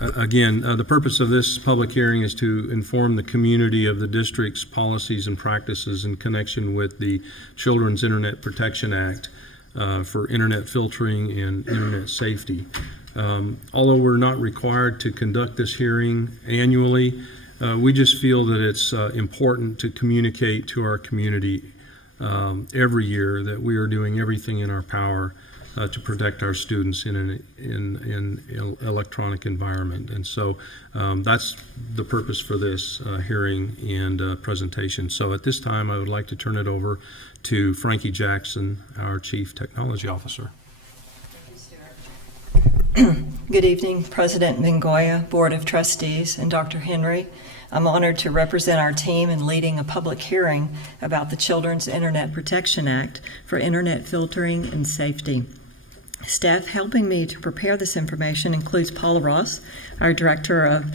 Again, the purpose of this public hearing is to inform the community of the district's policies and practices in connection with the Children's Internet Protection Act. for internet filtering and internet safety. Although we're not required to conduct this hearing annually, we just feel that it's important to communicate to our community every year that we are doing everything in our power to protect our students in an electronic environment. And so that's the purpose for this hearing and presentation. So at this time, I would like to turn it over to Frankie Jackson, our Chief Technology Officer. Good evening, President Mingoya, Board of Trustees, and Dr. Henry. I'm honored to represent our team in leading a public hearing about the Children's Internet Protection Act for internet filtering and safety. Staff helping me to prepare this information includes Paula Ross, our Director of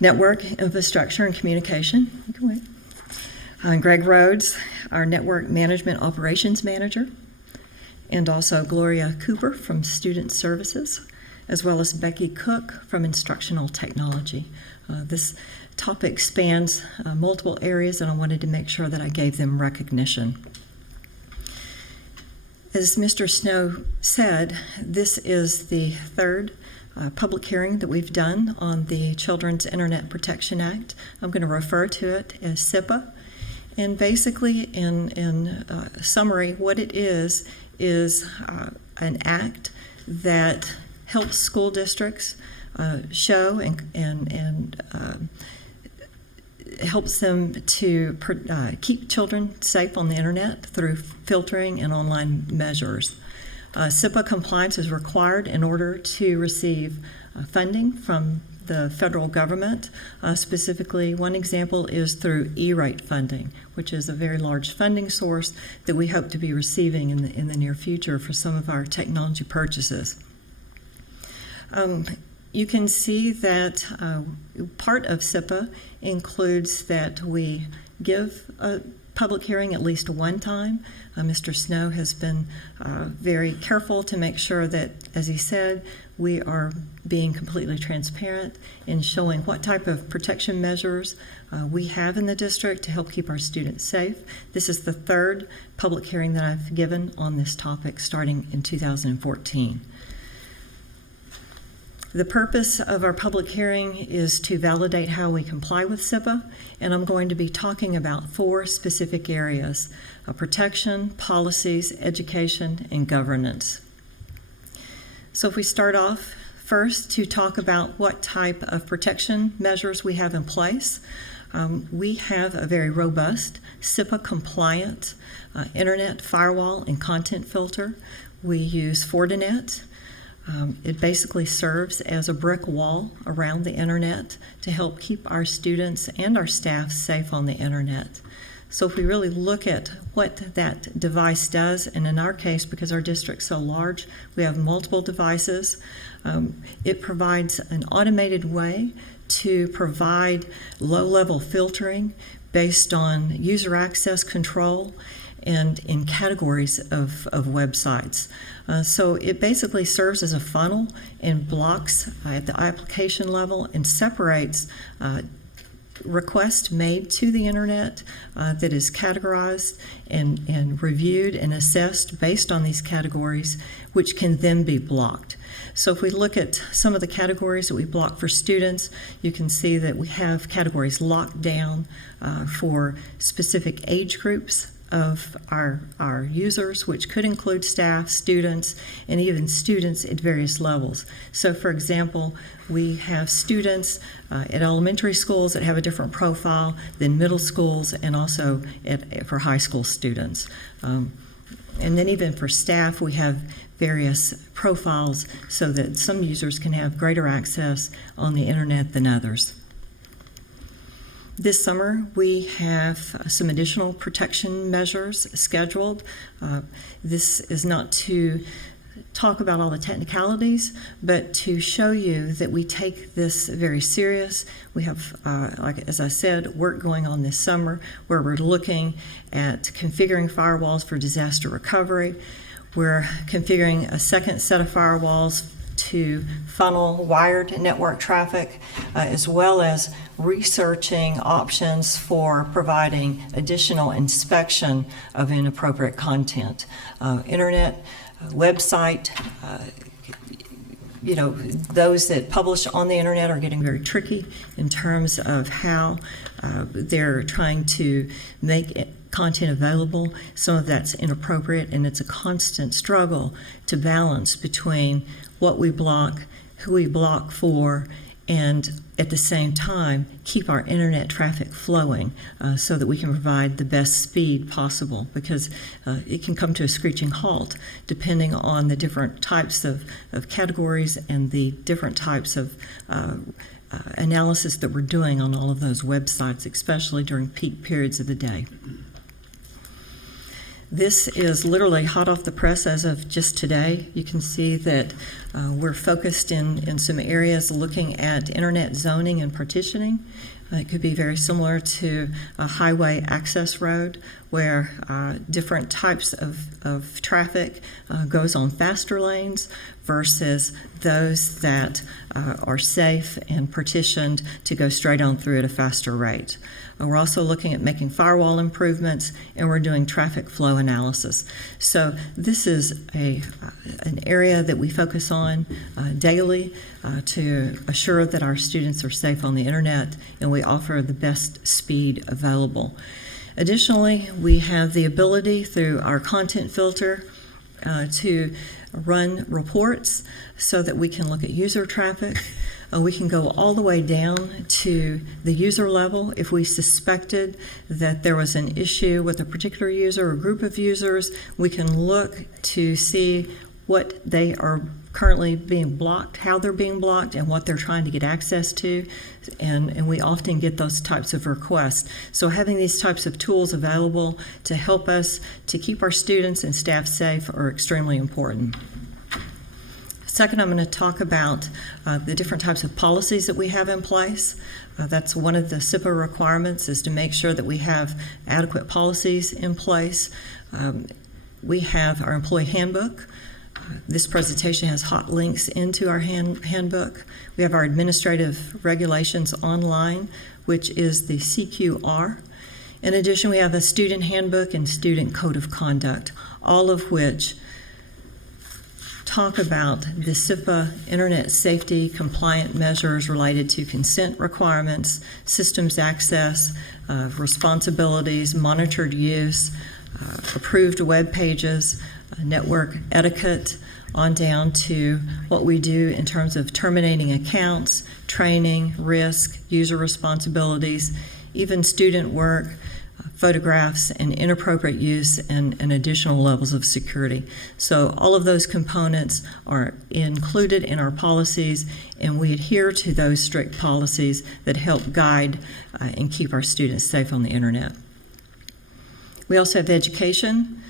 Network Infrastructure and Communication, Greg Rhodes, our Network Management Operations Manager, and also Gloria Cooper from Student Services, as well as Becky Cook from Instructional Technology. This topic spans multiple areas, and I wanted to make sure that I gave them recognition. As Mr. Snow said, this is the third public hearing that we've done on the Children's Internet Protection Act. I'm going to refer to it as CIPA. And basically, in summary, what it is an act that helps school districts show and helps them to keep children safe on the internet through filtering and online measures. CIPA compliance is required in order to receive funding from the federal government. Specifically, one example is through E-rate funding, which is a very large funding source that we hope to be receiving in the near future for some of our technology purchases. You can see that part of CIPA includes that we give a public hearing at least one time. Mr. Snow has been very careful to make sure that, as he said, we are being completely transparent in showing what type of protection measures we have in the district to help keep our students safe. This is the third public hearing that I've given on this topic starting in 2014. The purpose of our public hearing is to validate how we comply with CIPA, and I'm going to be talking about 4 specific areas: protection, policies, education, and governance. So if we start off first to talk about what type of protection measures we have in place, we have a very robust CIPA-compliant internet firewall and content filter. We use Fortinet. It basically serves as a brick wall around the internet to help keep our students and our staff safe on the internet. So if we really look at what that device does, and in our case, because our district's so large, we have multiple devices, it provides an automated way to provide low-level filtering based on user access control and in categories of websites. So it basically serves as a funnel and blocks at the application level and separates requests made to the internet that is categorized and reviewed and assessed based on these categories, which can then be blocked. So if we look at some of the categories that we block for students, you can see that we have categories locked down for specific age groups of our users, which could include staff, students, and even students at various levels. So for example, we have students at elementary schools that have a different profile than middle schools, and also for high school students. And then even for staff, we have various profiles so that some users can have greater access on the internet than others. This summer, we have some additional protection measures scheduled. This is not to talk about all the technicalities, but to show you that we take this very serious. We have, like as I said, work going on this summer where we're looking at configuring firewalls for disaster recovery. We're configuring a second set of firewalls to funnel wired network traffic, as well as researching options for providing additional inspection of inappropriate content. Internet, website, those that publish on the internet are getting very tricky in terms of how they're trying to make content available. Some of that's inappropriate, and it's a constant struggle to balance between what we block, who we block for, and at the same time keep our internet traffic flowing so that we can provide the best speed possible, because it can come to a screeching halt depending on the different types of categories and the different types of analysis that we're doing on all of those websites, especially during peak periods of the day. This is literally hot off the press as of just today. You can see that we're focused in some areas looking at internet zoning and partitioning. It could be very similar to a highway access road where different types of traffic goes on faster lanes versus those that are safe and partitioned to go straight on through at a faster rate. We're also looking at making firewall improvements, and we're doing traffic flow analysis. So this is an area that we focus on daily to assure that our students are safe on the internet, and we offer the best speed available. Additionally, we have the ability through our content filter to run reports so that we can look at user traffic. We can go all the way down to the user level. If we suspected that there was an issue with a particular user or group of users, we can look to see what they are currently being blocked, how they're being blocked, and what they're trying to get access to. And we often get those types of requests. So having these types of tools available to help us to keep our students and staff safe are extremely important. Second, I'm going to talk about the different types of policies that we have in place. That's one of the SIPA requirements, is to make sure that we have adequate policies in place. We have our employee handbook. This presentation has hot links into our handbook. We have our administrative regulations online, which is the CQR. In addition, we have a student handbook and student code of conduct, all of which talk about the SIPA internet safety compliant measures related to consent requirements, systems access, responsibilities, monitored use, approved web pages, network etiquette, on down to what we do in terms of terminating accounts, training, risk, user responsibilities, even student work, photographs, and inappropriate use, and additional levels of security. So all of those components are included in our policies, and we adhere to those strict policies that help guide and keep our students safe on the internet. We also have education.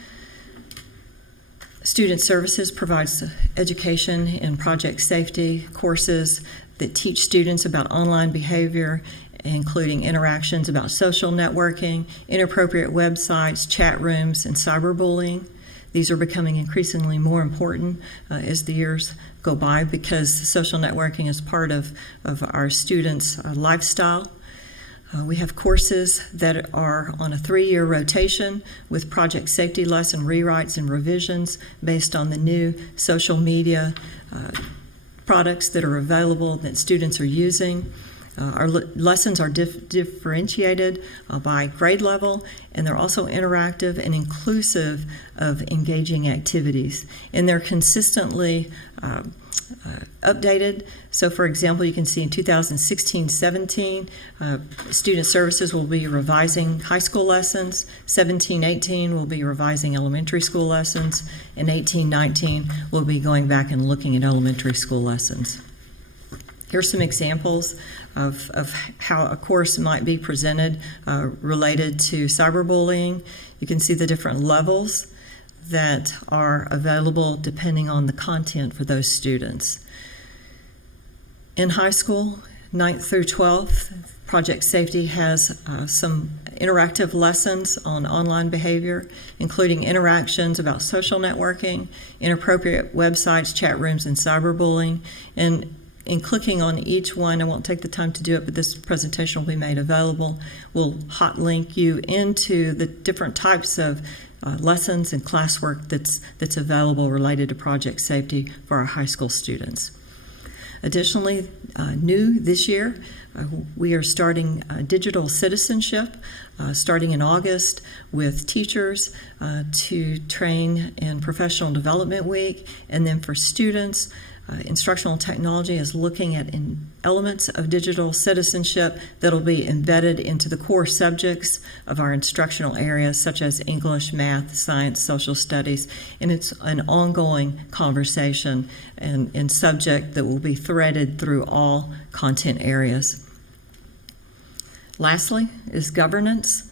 Student Services provides education in project safety courses that teach students about online behavior, including interactions about social networking, inappropriate websites, chat rooms, and cyberbullying. These are becoming increasingly more important as the years go by, because social networking is part of our students' lifestyle. We have courses that are on a 3-year rotation with project safety lesson rewrites and revisions based on the new social media products that are available that students are using. Our lessons are differentiated by grade level, and they're also interactive and inclusive of engaging activities. And they're consistently updated. So, for example, you can see in 2016-17, Student Services will be revising high school lessons, 17-18 will be revising elementary school lessons, and 18-19 will be going back and looking at elementary school lessons. Here's some examples of how a course might be presented related to cyberbullying. You can see the different levels that are available depending on the content for those students. In high school, 9th through 12th, Project Safety has some interactive lessons on online behavior, including interactions about social networking, inappropriate websites, chat rooms, and cyberbullying. And in clicking on each one, I won't take the time to do it, but this presentation will be made available. We'll hot link you into the different types of lessons and classwork that's available related to project safety for our high school students. Additionally, new this year, we are starting digital citizenship starting in August with teachers to train in Professional Development Week, and then for students, Instructional Technology is looking at elements of digital citizenship that will be embedded into the core subjects of our instructional areas, such as English, math, science, social studies, and it's an ongoing conversation and subject that will be threaded through all content areas. Lastly is governance.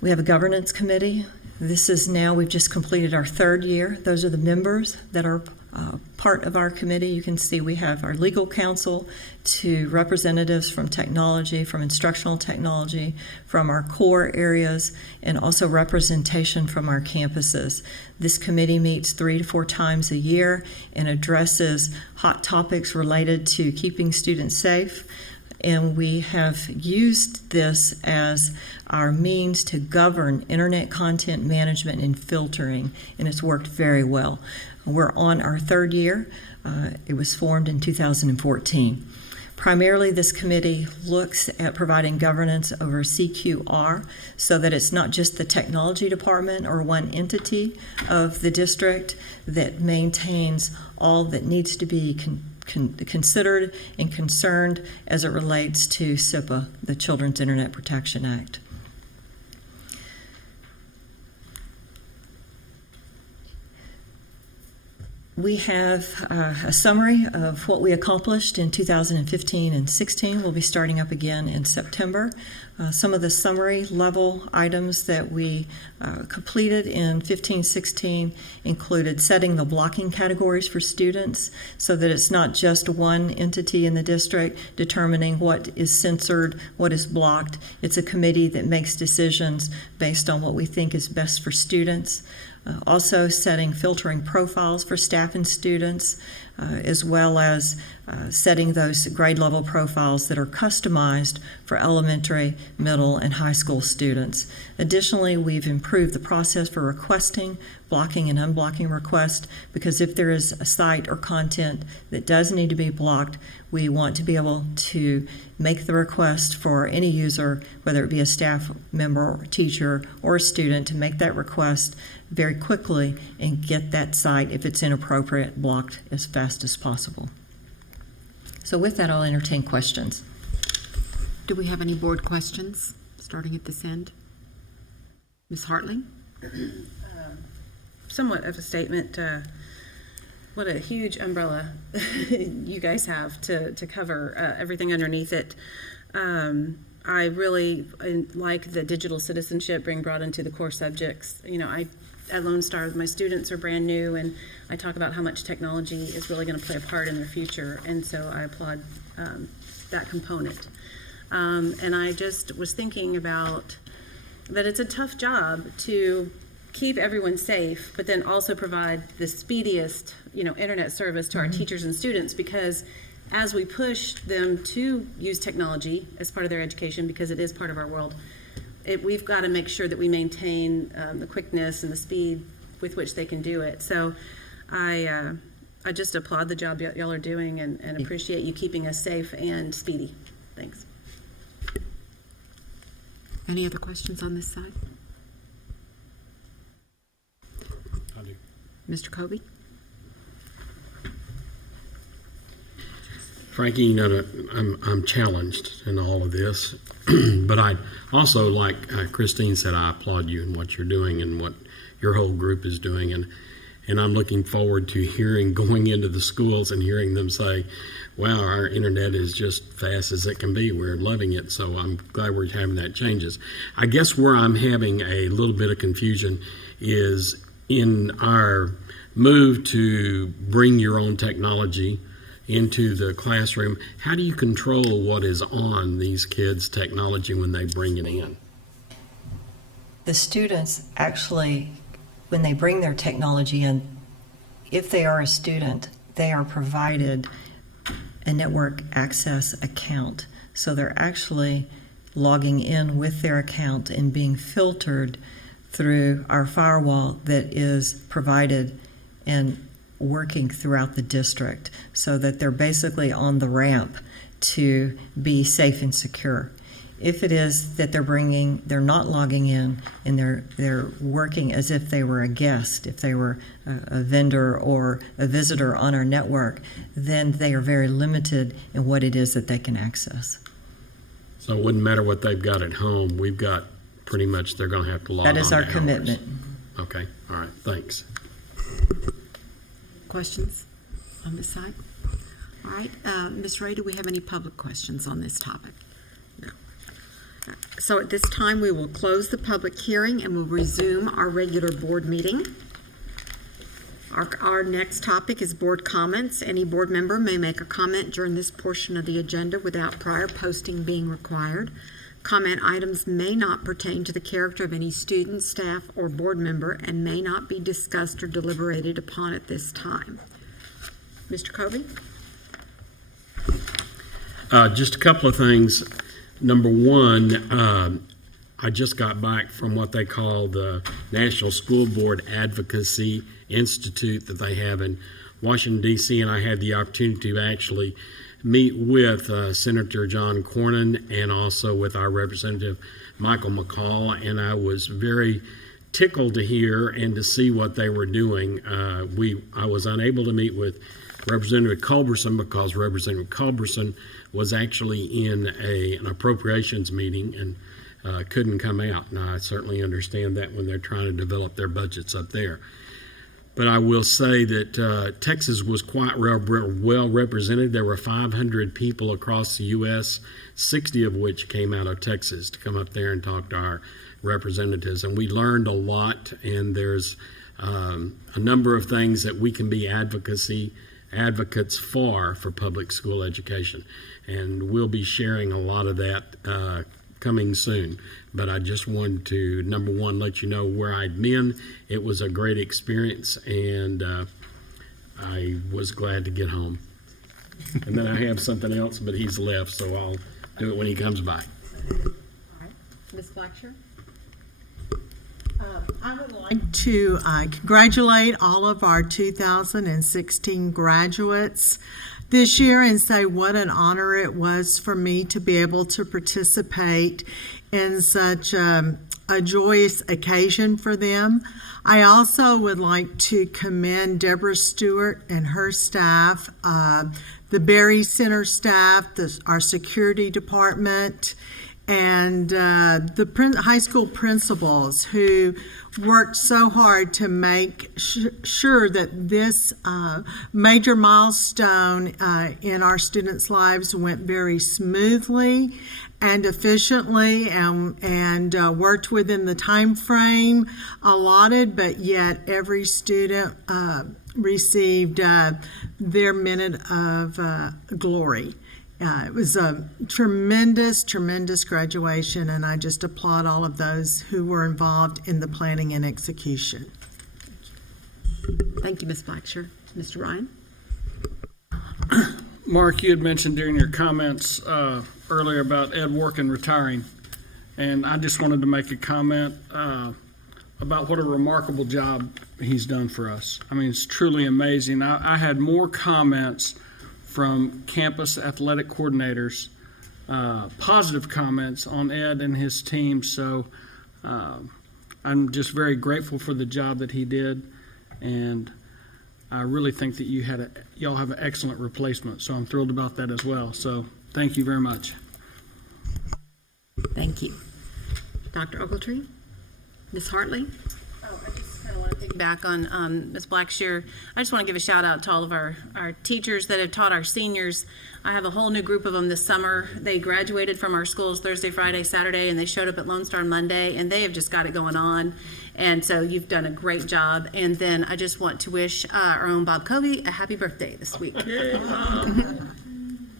We have a governance committee. This is now, we've just completed our third year. Those are the members that are part of our committee. You can see we have our legal counsel to representatives from technology, from instructional technology, from our core areas, and also representation from our campuses. This committee meets 3 to 4 times a year and addresses hot topics related to keeping students safe. And we have used this as our means to govern internet content management and filtering, and it's worked very well. We're on our third year. It was formed in 2014. Primarily, this committee looks at providing governance over CQR so that it's not just the technology department or one entity of the district that maintains all that needs to be considered and concerned as it relates to CIPA, the Children's Internet Protection Act. We have a summary of what we accomplished in 2015 and 16. We'll be starting up again in September. Some of the summary level items that we completed in 15-16 included setting the blocking categories for students so that it's not just one entity in the district determining what is censored, what is blocked. It's a committee that makes decisions based on what we think is best for students. Also setting filtering profiles for staff and students, as well as setting those grade level profiles that are customized for elementary, middle, and high school students. Additionally, we've improved the process for requesting, blocking, and unblocking requests, because if there is a site or content that does need to be blocked, we want to be able to make the request for any user, whether it be a staff member or teacher or a student, to make that request very quickly and get that site, if it's inappropriate, blocked as fast as possible. So with that, I'll entertain questions. Do we have any board questions, starting at this end? Ms. Hartling? Somewhat of a statement. What a huge umbrella you guys have to cover everything underneath it. I really like the digital citizenship being brought into the core subjects. You know, at Lone Star, my students are brand new, and I talk about how much technology is really going to play a part in their future, and so I applaud that component. And I just was thinking about that it's a tough job to keep everyone safe, but then also provide the speediest, internet service to our teachers and students, because as we push them to use technology as part of their education, because it is part of our world, we've got to make sure that we maintain the quickness and the speed with which they can do it. So I just applaud the job y'all are doing and appreciate you keeping us safe and speedy. Thanks. Any other questions on this side? I do. Mr. Kobe? Frankie, I'm challenged in all of this, but I also, like Christine said, I applaud you in what you're doing and what your whole group is doing, and I'm looking forward to going into the schools and hearing them say, wow, our internet is just fast as it can be. We're loving it, so I'm glad we're having that changes. I guess where I'm having a little bit of confusion is in our move to bring your own technology into the classroom, how do you control what is on these kids' technology when they bring it in? The students actually, when they bring their technology in, if they are a student, they are provided a network access account. So they're actually logging in with their account and being filtered through our firewall that is provided and working throughout the district, so that they're basically on the ramp to be safe and secure. If it is that they're not logging in and they're working as if they were a guest, if they were a vendor or a visitor on our network, then they are very limited in what it is that they can access. So it wouldn't matter what they've got at home. We've got pretty much, they're going to have to log on. That is our to ours. commitment. Okay, all right, thanks. Questions on this side? All right, Ms. Ray, do we have any public questions on this topic? No. So at this time, we will close the public hearing and we'll resume our regular board meeting. Our next topic is board comments. Any board member may make a comment during this portion of the agenda without prior posting being required. Comment items may not pertain to the character of any student, staff, or board member and may not be discussed or deliberated upon at this time. Mr. Covey? Just a couple of things. Number one, I just got back from what they call the National School Board Advocacy Institute that they have in Washington, D.C., and I had the opportunity to actually meet with Senator John Cornyn and also with our Representative Michael McCall, and I was very tickled to hear and to see what they were doing. I was unable to meet with Representative Culberson because Representative Culberson was actually in an appropriations meeting and couldn't come out. And I certainly understand that when they're trying to develop their budgets up there. But I will say that Texas was quite well represented. There were 500 people across the U.S., 60 of which came out of Texas to come up there and talk to our representatives. And we learned a lot, and there's a number of things that we can be advocates for public school education. And we'll be sharing a lot of that coming soon. But I just wanted to, number one, let you know where I'd been. It was a great experience, and I was glad to get home. And then I have something else, but he's left, so I'll do it when he comes by. All right. Ms. Blacksher? I would like to congratulate all of our 2016 graduates this year and say what an honor it was for me to be able to participate in such a joyous occasion for them. I also would like to commend Deborah Stewart and her staff, the Berry Center staff, our security department, and the high school principals who worked so hard to make sure that this major milestone in our students' lives went very smoothly and efficiently, and worked within the time frame allotted, but yet every student received their minute of glory. It was a tremendous graduation, and I just applaud all of those who were involved in the planning and execution. Thank you, Ms. Blacksher. Mr. Ryan? Mark, you had mentioned during your comments earlier about Ed Workin retiring, and I just wanted to make a comment about what a remarkable job he's done for us. I mean, it's truly amazing. I had more comments from campus athletic coordinators, positive comments on Ed and his team, so I'm just very grateful for the job that he did, and I really think that y'all have an excellent replacement, so I'm thrilled about that as well. So thank you very much. Thank you. Dr. Ogletree? Ms. Hartley? Oh, I just kind of wanted Back on Ms. Blackshear, I just want to give a shout out to all of our teachers that have taught our seniors. I have a whole new group of them this summer. They graduated from our schools Thursday, Friday, Saturday, and they showed up at Lone Star on Monday, and they have just got it going on. And so you've done a great job. And then I just want to wish our own Bob Covey a happy birthday this week.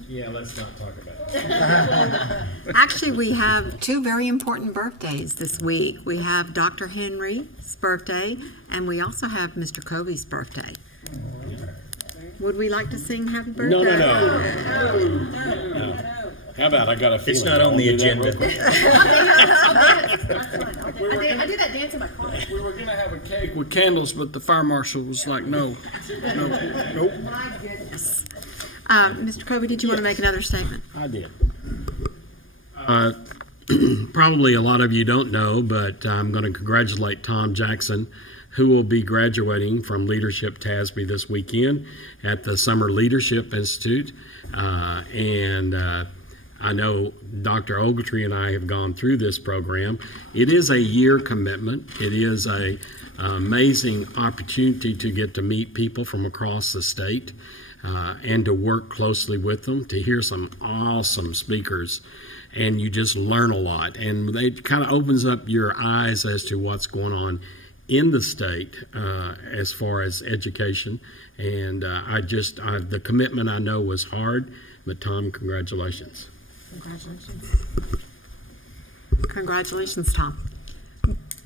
Yeah, let's not talk about it. Actually, we have two very important birthdays this week. We have Dr. Henry's birthday, and we also have Mr. Covey's birthday. Would we like to sing happy birthday? No. How about I got a feeling? It's not on the agenda. I do that dance in my car. We were going to have a cake with candles, but the fire marshal was like, no. Nope. My goodness. Mr. Covey, did you want to make another statement? I did. Probably a lot of you don't know, but I'm going to congratulate Tom Jackson, who will be graduating from Leadership TASB this weekend at the Summer Leadership Institute. I know Dr. Ogletree and I have gone through this program. It is a year commitment. It is an amazing opportunity to get to meet people from across the state and to work closely with them, to hear some awesome speakers, and you just learn a lot. And it kind of opens up your eyes as to what's going on in the state as far as education. And the commitment I know was hard, but Tom, congratulations. Congratulations, Tom.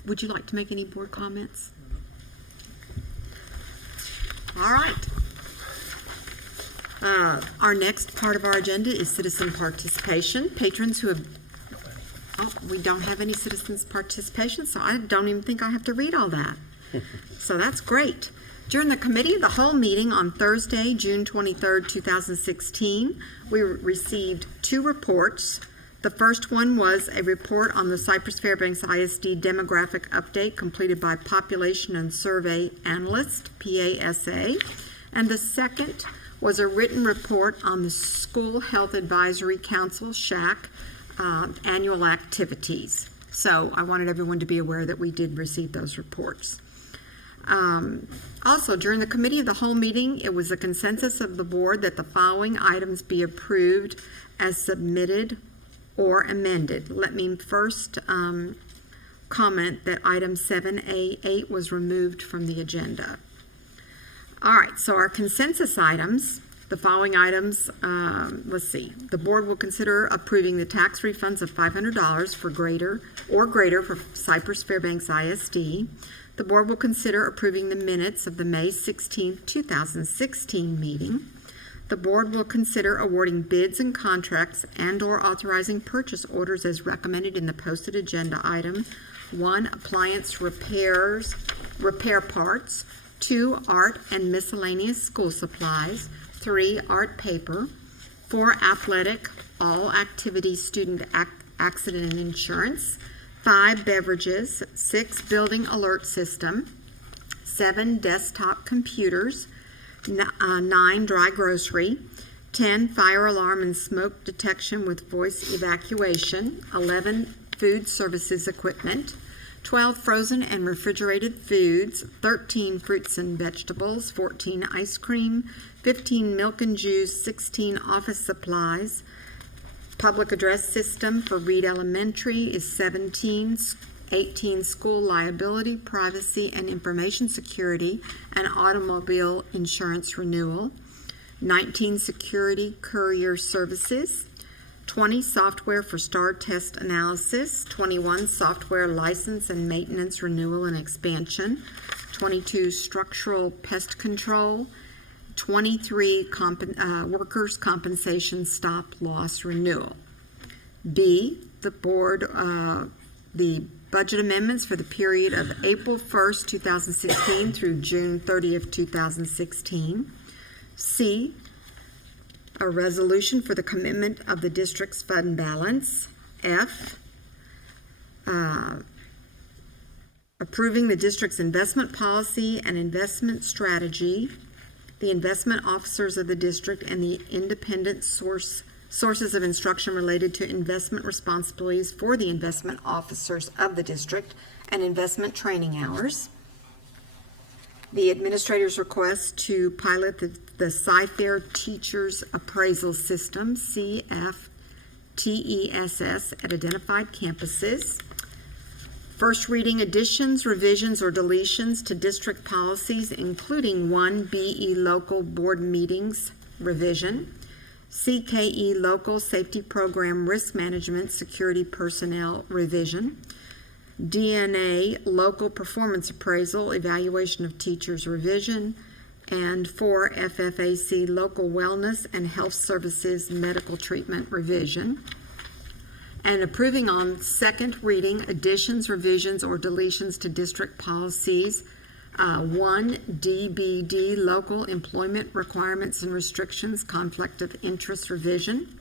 Would you like to make any board comments? All right. Our next part of our agenda is citizen participation. Patrons who have, we don't have any citizens participation, so I don't even think I have to read all that. So that's great. During the committee of the whole meeting on Thursday, June 23rd, 2016, we received 2 reports. The first one was a report on the Cypress-Fairbanks ISD demographic update completed by Population and Survey Analyst, PASA. And the second was a written report on the School Health Advisory Council, SHAC, annual activities. So I wanted everyone to be aware that we did receive those reports. Also, during the committee of the whole meeting, it was a consensus of the board that the following items be approved as submitted or amended. Let me first comment that item 7A8 was removed from the agenda. All right, so our consensus items, the following items, let's see. The board will consider approving the tax refunds of $500 for greater for Cypress-Fairbanks ISD. The board will consider approving the minutes of the May 16, 2016 meeting. The board will consider awarding bids and contracts and/or authorizing purchase orders as recommended in the posted agenda item. 1, appliance repair parts. 2, art and miscellaneous school supplies. 3, art paper. 4, athletic, all activity student accident insurance. 5, beverages. 6, building alert system. 7, desktop computers. 9, dry grocery. 10, fire alarm and smoke detection with voice evacuation. 11, food services equipment. 12, frozen and refrigerated foods. 13, fruits and vegetables. 14, ice cream. 15, milk and juice. 16, office supplies. Public address system for Reed Elementary is 17. 18, school liability, privacy and information security and automobile insurance renewal. 19, security courier services. 20, software for STAR test analysis. 21, software license and maintenance renewal and expansion. 22, structural pest control. 23, workers' compensation stop loss renewal. B, the board, the budget amendments for the period of April 1st, 2016 through June 30th, 2016. C, a resolution for the commitment of the district's fund balance. F, approving the district's investment policy and investment strategy, the investment officers of the district, and the independent sources of instruction related to investment responsibilities for the investment officers of the district and investment training hours. the administrator's request to pilot the Cy-Fair Teachers Appraisal System, CFTESS, at identified campuses. First reading additions, revisions, or deletions to district policies, including 1 BE local board meetings revision, CKE local safety program risk management security personnel revision, DNA local performance appraisal evaluation of teachers revision, and 4 FFAC local wellness and health services medical treatment revision. And approving on second reading additions, revisions, or deletions to district policies, 1 DBD local employment requirements and restrictions conflict of interest revision,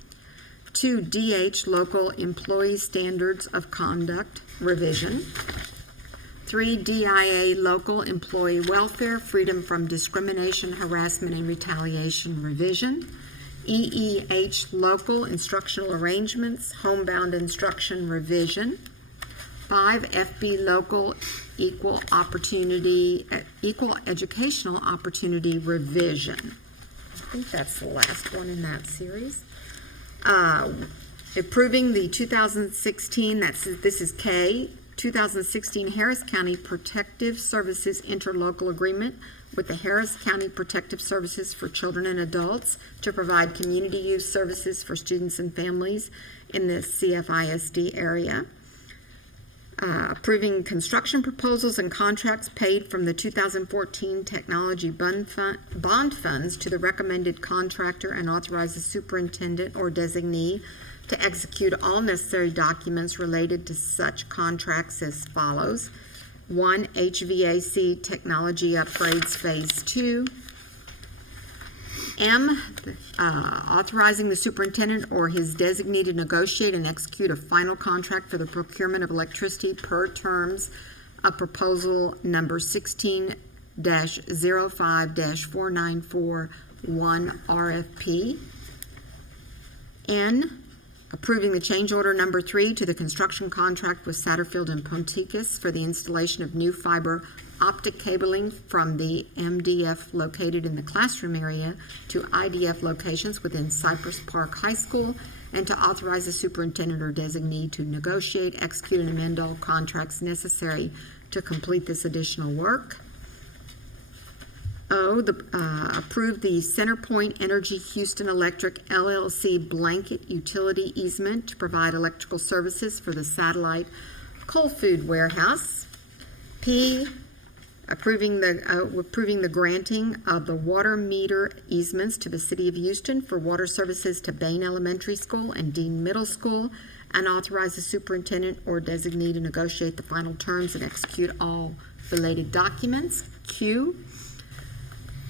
2 DH local employee standards of conduct revision, 3 DIA local employee welfare freedom from discrimination, harassment, and retaliation revision, EEH local instructional arrangements homebound instruction revision, 5 FB local equal educational opportunity revision. I think that's the last one in that series. Approving the 2016, this is K, 2016 Harris County Protective Services Interlocal Agreement with the Harris County Protective Services for Children and Adults to provide community use services for students and families in the CFISD area. Approving construction proposals and contracts paid from the 2014 technology bond funds to the recommended contractor and authorize the superintendent or designee to execute all necessary documents related to such contracts as follows. 1 HVAC technology upgrades phase 2. M, authorizing the superintendent or his designee to negotiate and execute a final contract for the procurement of electricity per terms of proposal number 16-05-4941 RFP. N, approving the change order number 3 to the construction contract with Satterfield and Ponticus for the installation of new fiber optic cabling from the MDF located in the classroom area to IDF locations within Cypress Park High School, and to authorize the superintendent or designee to negotiate, execute, and amend all contracts necessary to complete this additional work. O, approve the CenterPoint Energy Houston Electric LLC blanket utility easement to provide electrical services for the satellite coal food warehouse. P, approving the granting of the water meter easements to the City of Houston for water services to Bain Elementary School and Dean Middle School, and authorize the superintendent or designee to negotiate the final terms and execute all related documents. Q,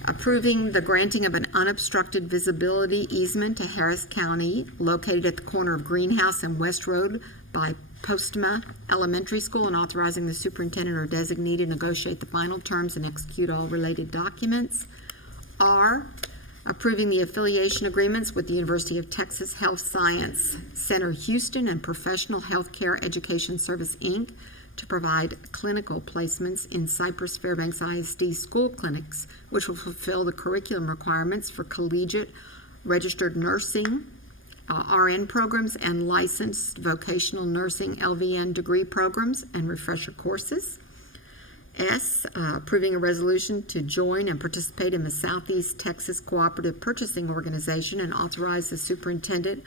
approving the granting of an unobstructed visibility easement to Harris County located at the corner of Greenhouse and West Road by Postma Elementary School, and authorizing the superintendent or designee to negotiate the final terms and execute all related documents. R, approving the affiliation agreements with the University of Texas Health Science Center Houston and Professional Healthcare Education Service, Inc. to provide clinical placements in Cypress-Fairbanks ISD school clinics, which will fulfill the curriculum requirements for collegiate registered nursing, RN programs, and licensed vocational nursing LVN degree programs and refresher courses. S, approving a resolution to join and participate in the Southeast Texas Cooperative Purchasing Organization, and authorize the superintendent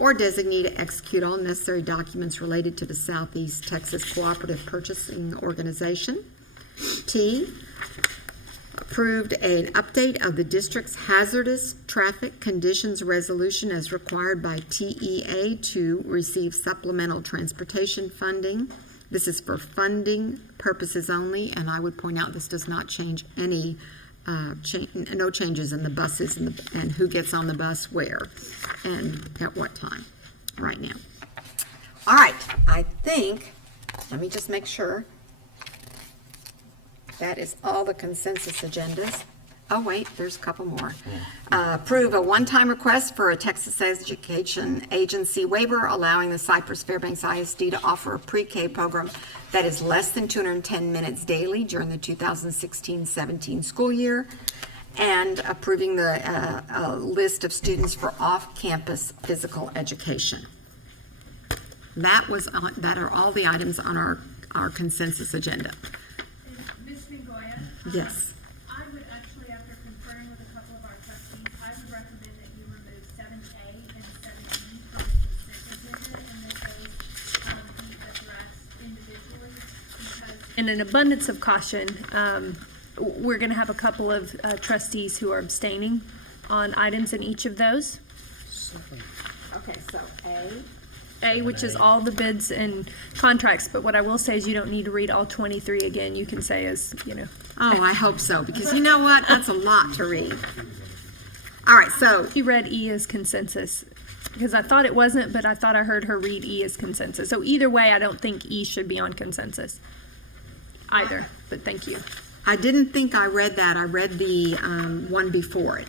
or designee to execute all necessary documents related to the Southeast Texas Cooperative Purchasing Organization. T, approved an update of the district's hazardous traffic conditions resolution as required by TEA to receive supplemental transportation funding. This is for funding purposes only, and I would point out this does not change any no changes in the buses and who gets on the bus where and at what time right now. All right, I think, let me just make sure that is all the consensus agendas. Oh, wait, there's a couple more. Approve a one-time request for a Texas Education Agency waiver allowing the Cypress-Fairbanks ISD to offer a pre-K program that is less than 210 minutes daily during the 2016-17 school year, and approving the list of students for off-campus physical education. That are all the items on our consensus agenda. Ms. Mingoya? Yes. I would actually, after conferring with a couple of our trustees, I would recommend that you remove 7A and 7E from the consent agenda and that those be addressed individually because In an abundance of caution, we're going to have a couple of trustees who are abstaining on items in each of those. Okay, so Which is all the bids and contracts, but what I will say is you don't need to read all 23 again. You can say as, Oh, I hope so, because you know what? That's a lot to read. All right, so, She read E as consensus, because I thought it wasn't, but I thought I heard her read E as consensus. So either way, I don't think E should be on consensus either, but thank you. I didn't think I read that. I read the one before it.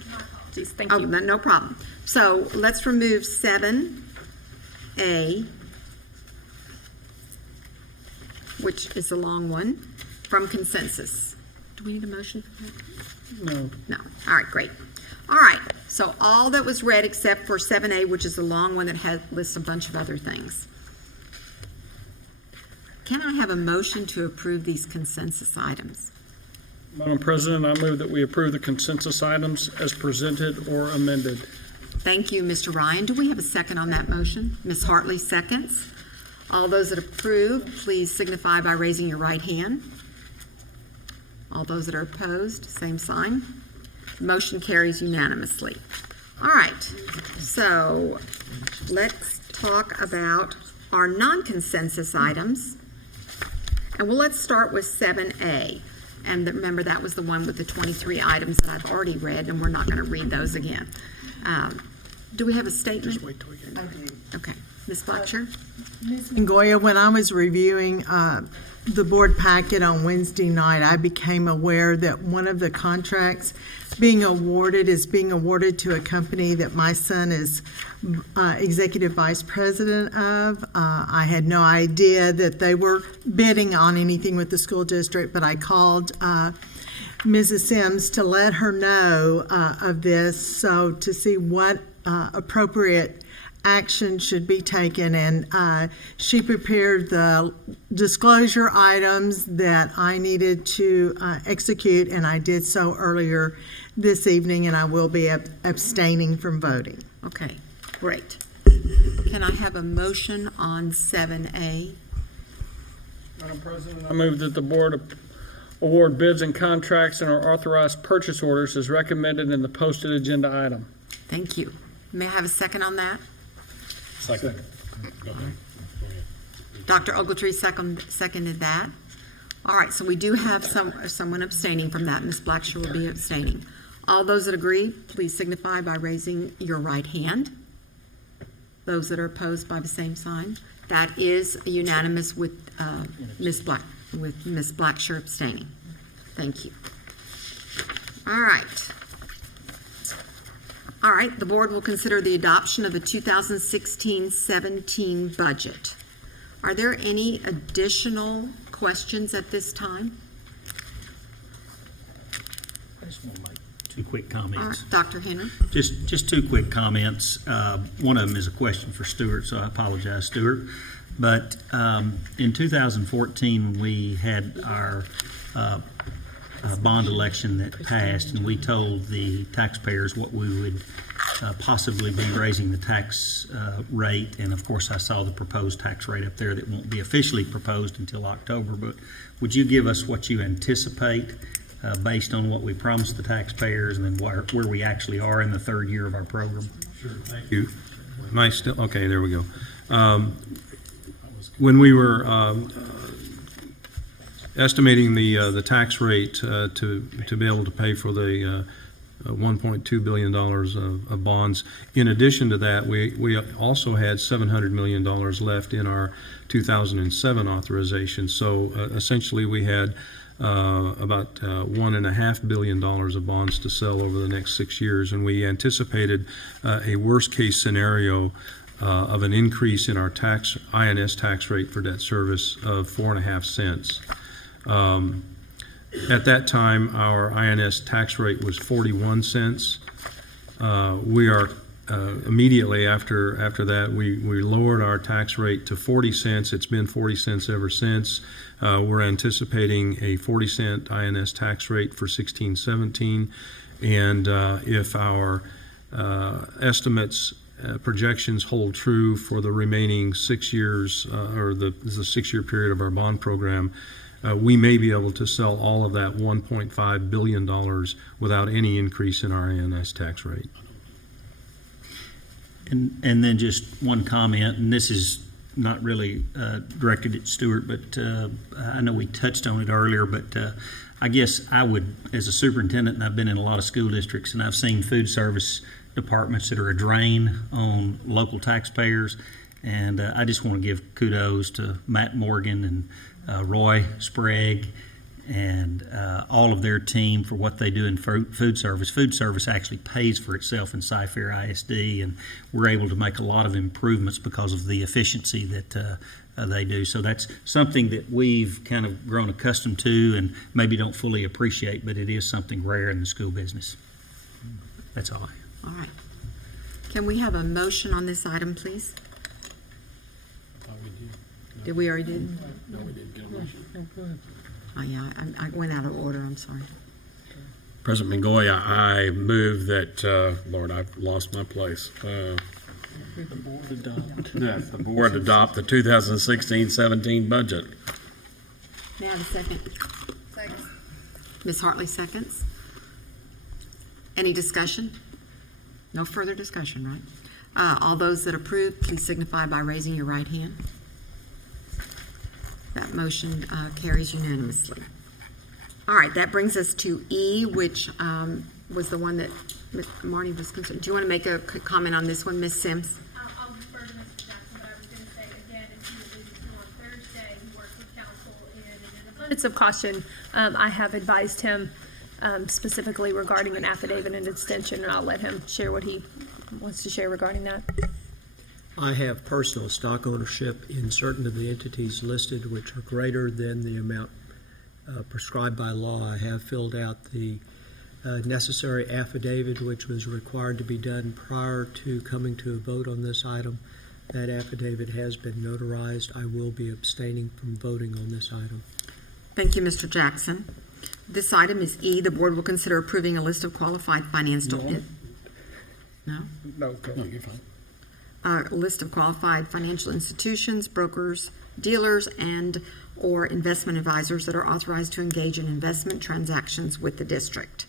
Please, thank Oh, you. no problem. So let's remove 7A, which is the long one, from consensus. Do we need a motion for that? No. No. All right, great. All right, so all that was read except for 7A, which is the long one that lists a bunch of other things. Can I have a motion to approve these consensus items? Madam President, I move that we approve the consensus items as presented or amended. Thank you, Mr. Ryan. Do we have a second on that motion? Ms. Hartley seconds. All those that approve, please signify by raising your right hand. All those that are opposed, same sign. Motion carries unanimously. All right, so let's talk about our non-consensus items. And let's start with 7A. And remember, that was the one with the 23 items that I've already read, and we're not going to read those again. Do we have a statement? Just wait till we get Okay. Ms. Blacksher? Ms. Mingoya, when I was reviewing the board packet on Wednesday night, I became aware that one of the contracts being awarded is being awarded to a company that my son is executive vice president of. I had no idea that they were bidding on anything with the school district, but I called Mrs. Sims to let her know of this, so to see what appropriate action should be taken, and she prepared the disclosure items that I needed to execute, and I did so earlier this evening, and I will be abstaining from voting. Okay, great. Can I have a motion on 7A? Madam President, I move that the board award bids and contracts and our authorized purchase orders as recommended in the posted agenda item. Thank you. May I have a second on that? Second. Dr. Ogletree seconded that. All right, so we do have someone abstaining from that. Ms. Blacksher will be abstaining. All those that agree, please signify by raising your right hand. Those that are opposed by the same sign. That is unanimous with Ms. Blacksher abstaining. Thank you. All right. All right, the board will consider the adoption of the 2016-17 budget. Are there any additional questions at this time? I just want to make two quick comments. Dr. Henry? Just two quick comments. One of them is a question for Stuart, so I apologize, Stuart. But in 2014, we had our bond election that passed, and we told the taxpayers what we would possibly be raising the tax rate. And of course, I saw the proposed tax rate up there that won't be officially proposed until October. But would you give us what you anticipate based on what we promised the taxpayers, and then where we actually are in the third year of our program? Sure, thank you. Am I still, okay, there we go. When we were estimating the tax rate to be able to pay for the $1.2 billion of bonds, in addition to that, we also had $700 million left in our 2007 authorization. So essentially we had about $1.5 billion of bonds to sell over the next 6 years, and we anticipated a worst-case scenario of an increase in our INS tax rate for debt service of 4.5 cents. At that time, our INS tax rate was 41 cents. We are immediately after that, we lowered our tax rate to 40 cents. It's been 40 cents ever since. We're anticipating a 40-cent INS tax rate for 16-17, and if our estimates projections hold true for the remaining 6 years, or the 6-year period of our bond program, we may be able to sell all of that $1.5 billion without any increase in our INS tax rate. And then just one comment, and this is not really directed at Stuart, but I know we touched on it earlier, but I guess I would, as a superintendent, and I've been in a lot of school districts, and I've seen food service departments that are a drain on local taxpayers, and I just want to give kudos to Matt Morgan and Roy Sprague and all of their team for what they do in food service. Food service actually pays for itself in Cy-Fair ISD, and we're able to make a lot of improvements because of the efficiency that they do. So that's something that we've kind of grown accustomed to and maybe don't fully appreciate, but it is something rare in the school business. That's all. All right. Can we have a motion on this item, please? Did we already do? No, we didn't get a motion. Oh, yeah, I went out of order, I'm sorry. President Mongoya, I move that, Lord, I've lost my place. Yes, the board adopt the 2016-17 budget. May I have a second? Second. Ms. Hartley seconds. Any discussion? No further discussion, right? All those that approve, please signify by raising your right hand. That motion carries unanimously. All right, that brings us to E, which was the one that Marnie was concerned. Do you want to make a comment on this one, Ms. Sims? I'll defer to Mr. Jackson, but I was going to say, again, as you alluded to on Thursday, he worked with council and in an abundance of caution, I have advised him specifically regarding an affidavit and extension, and I'll let him share what he wants to share regarding that. I have personal stock ownership in certain of the entities listed which are greater than the amount prescribed by law. I have filled out the necessary affidavit which was required to be done prior to coming to a vote on this item. That affidavit has been notarized. I will be abstaining from voting on this item. Thank you, Mr. Jackson. This item is E. The board will consider approving a list of qualified financial... No? No, okay. No, you're fine. A list of qualified financial institutions, brokers, dealers, and or investment advisors that are authorized to engage in investment transactions with the district.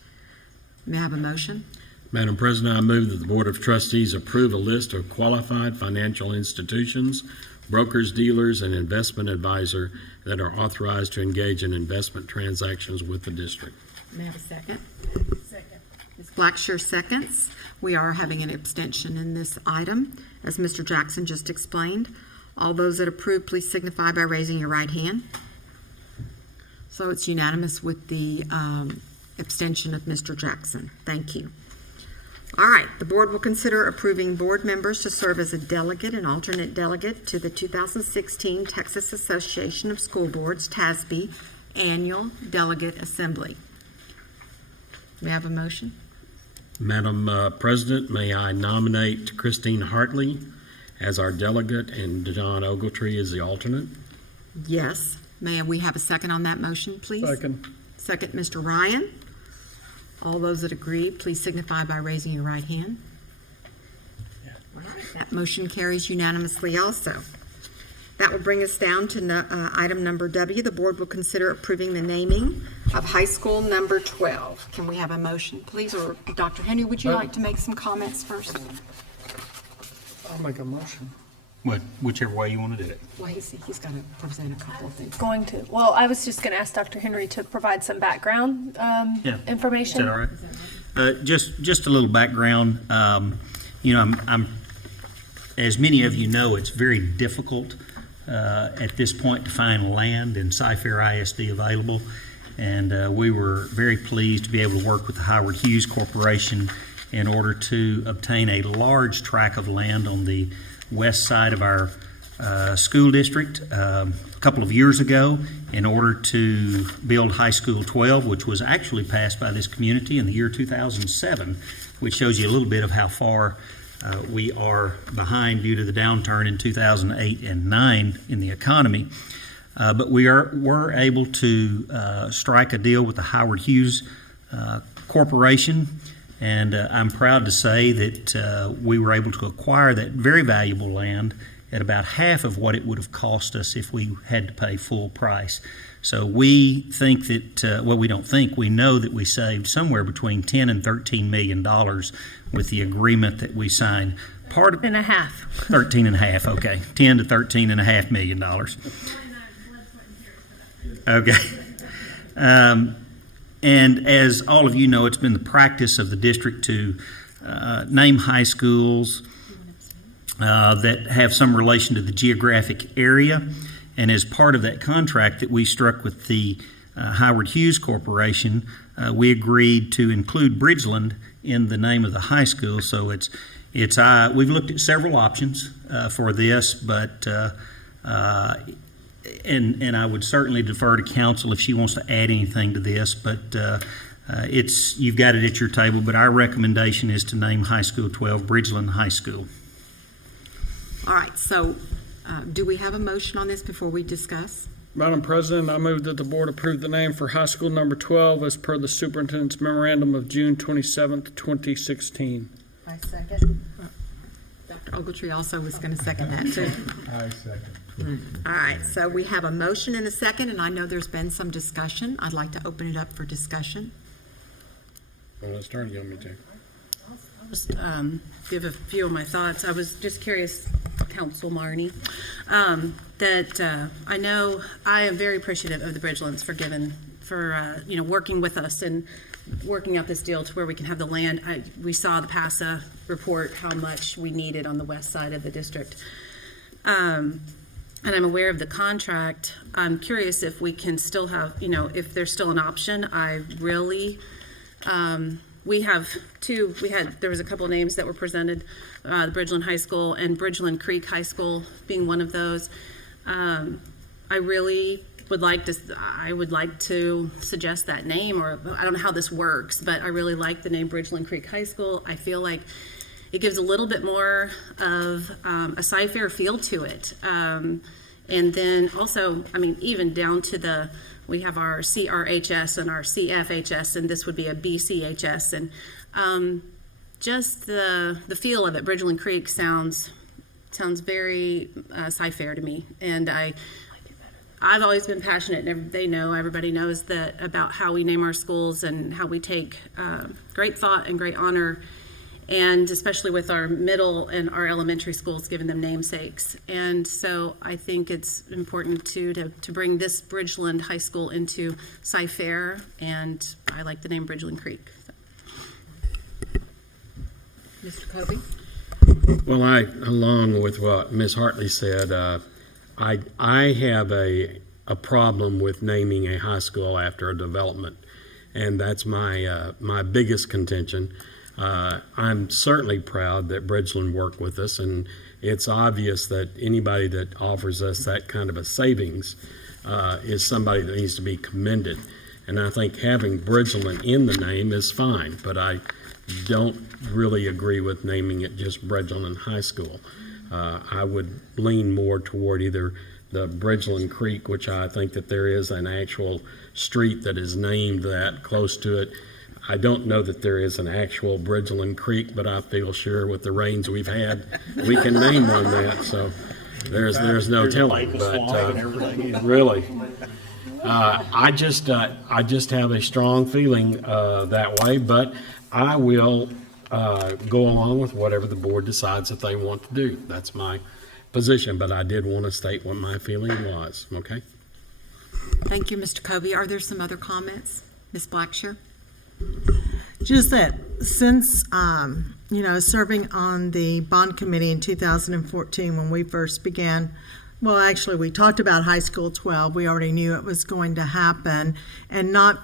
May I have a motion? Madam President, I move that the Board of Trustees approve a list of qualified financial institutions, brokers, dealers, and investment advisor that are authorized to engage in investment transactions with the district. May I have a second? Second. Ms. Blackshear seconds. We are having an abstention in this item, as Mr. Jackson just explained. All those that approve, please signify by raising your right hand. So it's unanimous with the abstention of Mr. Jackson. Thank you. All right, the board will consider approving board members to serve as a delegate and alternate delegate to the 2016 Texas Association of School Boards, TASB, Annual Delegate Assembly. May I have a motion? Madam President, may I nominate Christine Hartley as our delegate and John Ogletree as the alternate? Yes. May we have a second on that motion, please? Second. Second, Mr. Ryan. All those that agree, please signify by raising your right hand. All right, that motion carries unanimously also. That will bring us down to item number W. The board will consider approving the naming of high school number 12. Can we have a motion, please? Or Dr. Henry, would you like to make some comments first? I'll make a motion. Whichever way you want to do it. Well, he's got to present a couple of things. Well, I was just going to ask Dr. Henry to provide some background information. Is that all right? Just a little background. I'm as many of you know, it's very difficult at this point to find land in Cy-Fair ISD available. And we were very pleased to be able to work with the Howard Hughes Corporation in order to obtain a large tract of land on the west side of our school district a couple of years ago in order to build High School 12, which was actually passed by this community in the year 2007, which shows you a little bit of how far we are behind due to the downturn in 2008 and 9 in the economy. But we were able to strike a deal with the Howard Hughes Corporation, and I'm proud to say that we were able to acquire that very valuable land at about half of what it would have cost us if we had to pay full price. So we think that, well, we don't think, we know that we saved somewhere between $10 and $13 million with the agreement that we signed. Part of And a half. 13 and a half, okay. 10 to 13 and a half million dollars. Okay. And as all of you know, it's been the practice of the district to name high schools that have some relation to the geographic area. And as part of that contract that we struck with the Howard Hughes Corporation, we agreed to include Bridgeland in the name of the high school. So we've looked at several options for this, but and I would certainly defer to council if she wants to add anything to this, but you've got it at your table, but our recommendation is to name High School 12 Bridgeland High School. All right, so do we have a motion on this before we discuss? Madam President, I move that the board approve the name for high school number 12 as per the superintendent's memorandum of June 27th, 2016. I second. Dr. Ogletree also was going to second that too. I second. All right, so we have a motion and a second, and I know there's been some discussion. I'd like to open it up for discussion. Well, let's turn you on me too. I'll just give a few of my thoughts. I was just curious, Council Marnie, that I know I am very appreciative of the Bridgelands for working with us and working out this deal to where we can have the land. We saw the PASA report how much we needed on the west side of the district. And I'm aware of the contract. I'm curious if we can still have, if there's still an option. I really, there was a couple of names that were presented, the Bridgeland High School and Bridgeland Creek High School being one of those. I really would like to suggest that name, or I don't know how this works, but I really like the name Bridgeland Creek High School. I feel like it gives a little bit more of a Cy-Fair feel to it. And then also, even down to we have our CRHS and our CFHS, and this would be a BCHS. And just the feel of it, Bridgeland Creek sounds very Cy-Fair to me. And I've always been passionate, and everybody knows that, about how we name our schools and how we take great thought and great honor, and especially with our middle and our elementary schools, giving them namesakes. And so I think it's important to bring this Bridgeland High School into Cy-Fair, and I like the name Bridgeland Creek. Mr. Kobe? Well, along with what Ms. Hartley said, I have a problem with naming a high school after a development, and that's my biggest contention. I'm certainly proud that Bridgeland worked with us, and it's obvious that anybody that offers us that kind of a savings is somebody that needs to be commended. And I think having Bridgeland in the name is fine, but I don't really agree with naming it just Bridgeland High School. I would lean more toward either the Bridgeland Creek, which I think that there is an actual street that is named that close to it. I don't know that there is an actual Bridgeland Creek, but I feel sure with the rains we've had, we can name one that. So there's no telling. But really, I just have a strong feeling that way. But I will go along with whatever the board decides that they want to do. That's my position. But I did want to state what my feeling was. Okay. Thank you, Mr. Kobe. Are there some other comments? Ms. Blackshear? Just that since, serving on the bond committee in 2014 when we first began well, actually, we talked about high school 12. We already knew it was going to happen. And not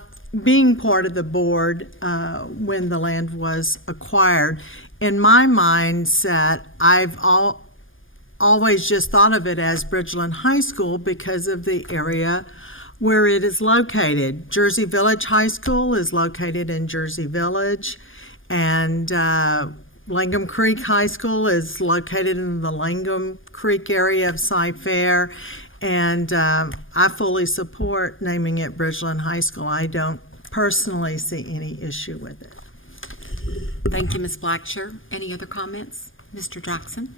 being part of the board when the land was acquired, in my mindset, I've always just thought of it as Bridgeland High School because of the area where it is located. Jersey Village High School is located in Jersey Village, and Langham Creek High School is located in the Langham Creek area of Cy-Fair, and I fully support naming it Bridgeland High School. I don't personally see any issue with it. Thank you, Ms. Blacksher. Any other comments? Mr. Jackson?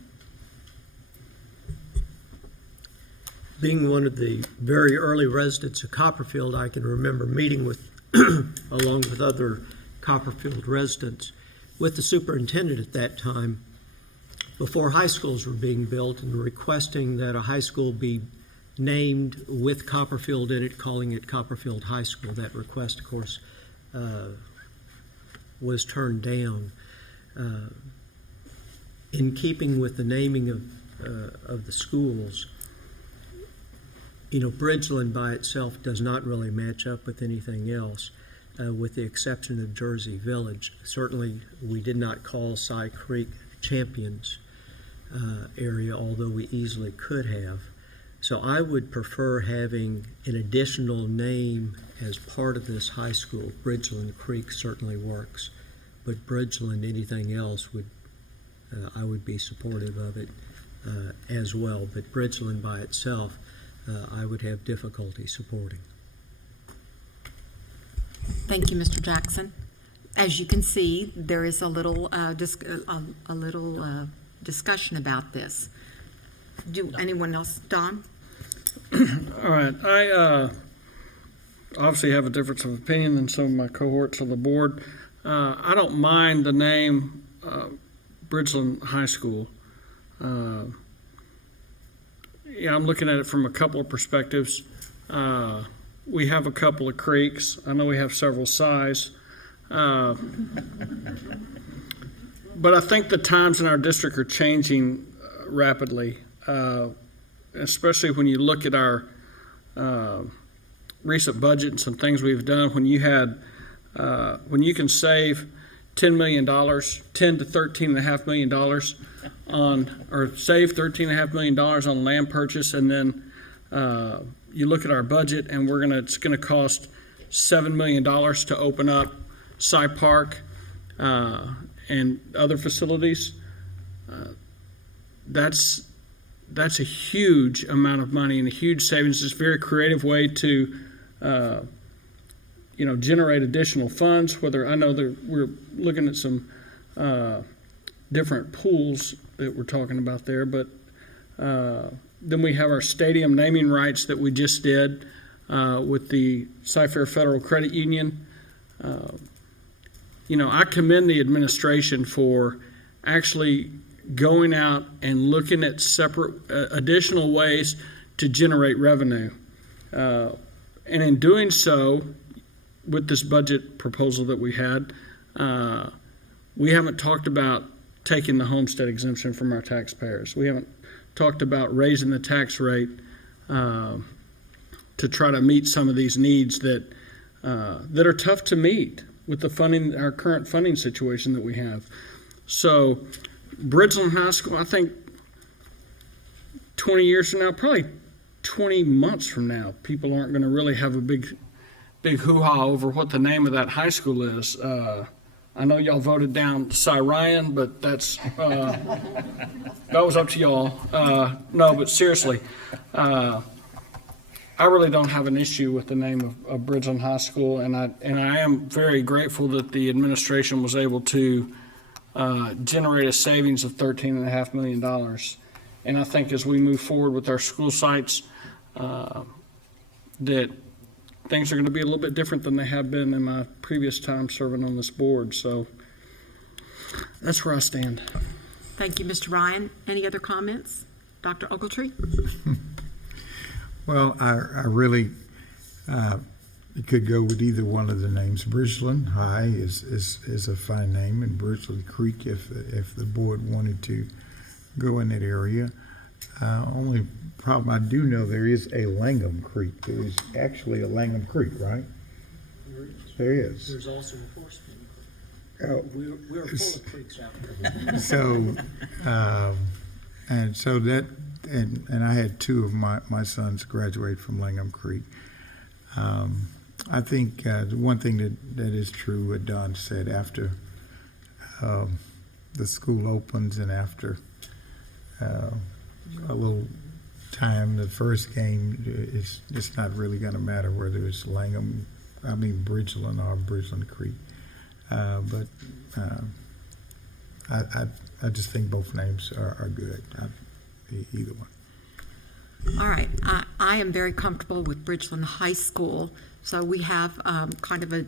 Being one of the very early residents of Copperfield, I can remember meeting with, along with other Copperfield residents, with the superintendent at that time, before high schools were being built, and requesting that a high school be named with Copperfield in it, calling it Copperfield High School. That request, of course, was turned down. In keeping with the naming of the schools, you know, Bridgeland by itself does not really match up with anything else, with the exception of Jersey Village. Certainly, we did not call Cy Creek Champions area, although we easily could have. So I would prefer having an additional name as part of this high school. Bridgeland Creek certainly works, but Bridgeland, anything else, would I would be supportive of it as well. But Bridgeland by itself, I would have difficulty supporting. Thank you, Mr. Jackson. As you can see, there is a little discussion about this. Do anyone else, Don? All right, I obviously have a difference of opinion than some of my cohorts on the board. I don't mind the name Bridgeland High School. Yeah, I'm looking at it from a couple of perspectives. We have a couple of creeks. I know we have several Cys. But I think the times in our district are changing rapidly, especially when you look at our recent budget and some things we've done. When you can save $10 million, $10 to $13.5 million or save $13.5 million on land purchase, and then you look at our budget, and it's gonna cost $7 million to open up Cy Park and other facilities. That's a huge amount of money and a huge savings. It's a very creative way to generate additional funds. Whether I know that we're looking at some different pools that we're talking about there, but then we have our stadium naming rights that we just did with the Cy-Fair Federal Credit Union. I commend the administration for actually going out and looking at separate additional ways to generate revenue. And in doing so, with this budget proposal that we had, we haven't talked about taking the homestead exemption from our taxpayers. We haven't talked about raising the tax rate to try to meet some of these needs that are tough to meet with the funding, our current funding situation that we have. So Bridgeland High School, I think 20 years from now, probably 20 months from now, people aren't going to really have a big hoo-ha over what the name of that high school is. I know y'all voted down Cy Ryan, but that's that was up to y'all. No, but seriously, I really don't have an issue with the name of Bridgeland High School, and I am very grateful that the administration was able to generate a savings of $13.5 million. And I think as we move forward with our school sites, that things are going to be a little bit different than they have been in my previous time serving on this board. So that's where I stand. Thank you, Mr. Ryan. Any other comments? Dr. Ogletree? Well, I really could go with either one of the names. Bridgeland High is a fine name, and Bridgeland Creek if the board wanted to go in that area. Only problem, I do know there is a Langham Creek. There is actually a Langham Creek, right? There is. There's also a Horseman. Oh, We're full of creeks out there. so, and so that, and I had two of my sons graduate from Langham Creek. I think the one thing that is true, what Don said, after the school opens and after a little time, the first game, it's not really going to matter whether it's Bridgeland or Bridgeland Creek. But I just think both names are good, either one. All right, I am very comfortable with Bridgeland High School, so we have kind of a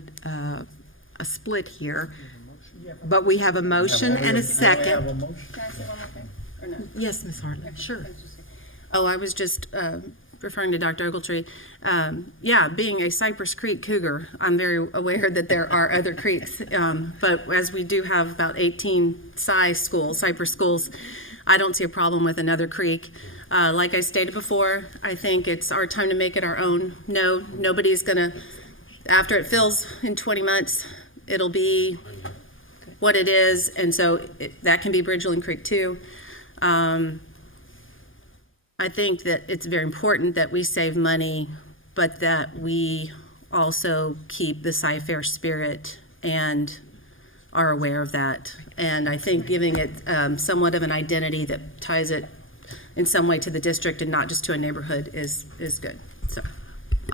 split here. But we have a motion and a second. Can I say one more thing, or no? Yes, Ms. Hartley, sure. Oh, I was just referring to Dr. Ogletree. Yeah, being a Cypress Creek Cougar, I'm very aware that there are other creeks. But as we do have about 18 Cypress schools, I don't see a problem with another creek. Like I stated before, I think it's our time to make it our own. No, nobody's going to, after it fills in 20 months, it'll be what it is. And so that can be Bridgeland Creek too. I think that it's very important that we save money, but that we also keep the Cy-Fair spirit and are aware of that. And I think giving it somewhat of an identity that ties it in some way to the district and not just to a neighborhood is good. So,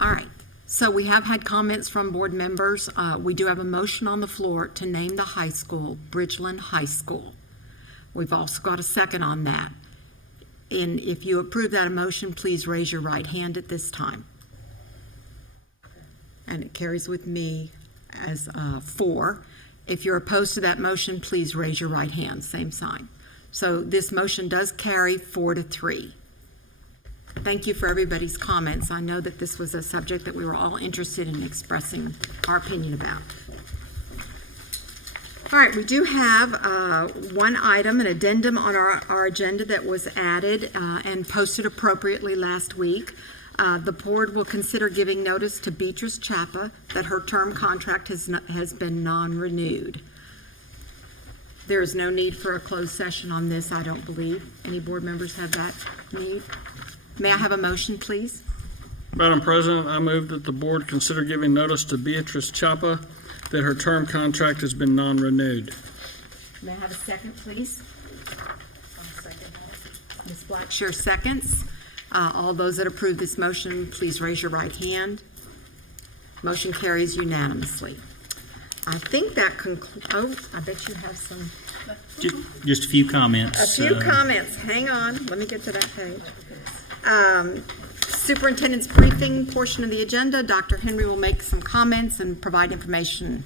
All right, so we have had comments from board members. We do have a motion on the floor to name the high school Bridgeland High School. We've also got a second on that. And if you approve that motion, please raise your right hand at this time. And it carries with me as 4. If you're opposed to that motion, please raise your right hand, same sign. So this motion does carry 4-3. Thank you for everybody's comments. I know that this was a subject that we were all interested in expressing our opinion about. All right, we do have one item, an addendum on our agenda that was added and posted appropriately last week. The board will consider giving notice to Beatrice Chapa that her term contract has been non-renewed. There is no need for a closed session on this, I don't believe. Any board members have that need? May I have a motion, please? Madam President, I move that the board consider giving notice to Beatrice Chapa that her term contract has been non-renewed. May I have a second, please? Ms. Blackshear seconds. All those that approve this motion, please raise your right hand. Motion carries unanimously. I think that concludes, oh, I bet you have some. Just a few comments. A few comments. Hang on. Let me get to that page. Superintendent's briefing portion of the agenda. Dr. Henry will make some comments and provide information.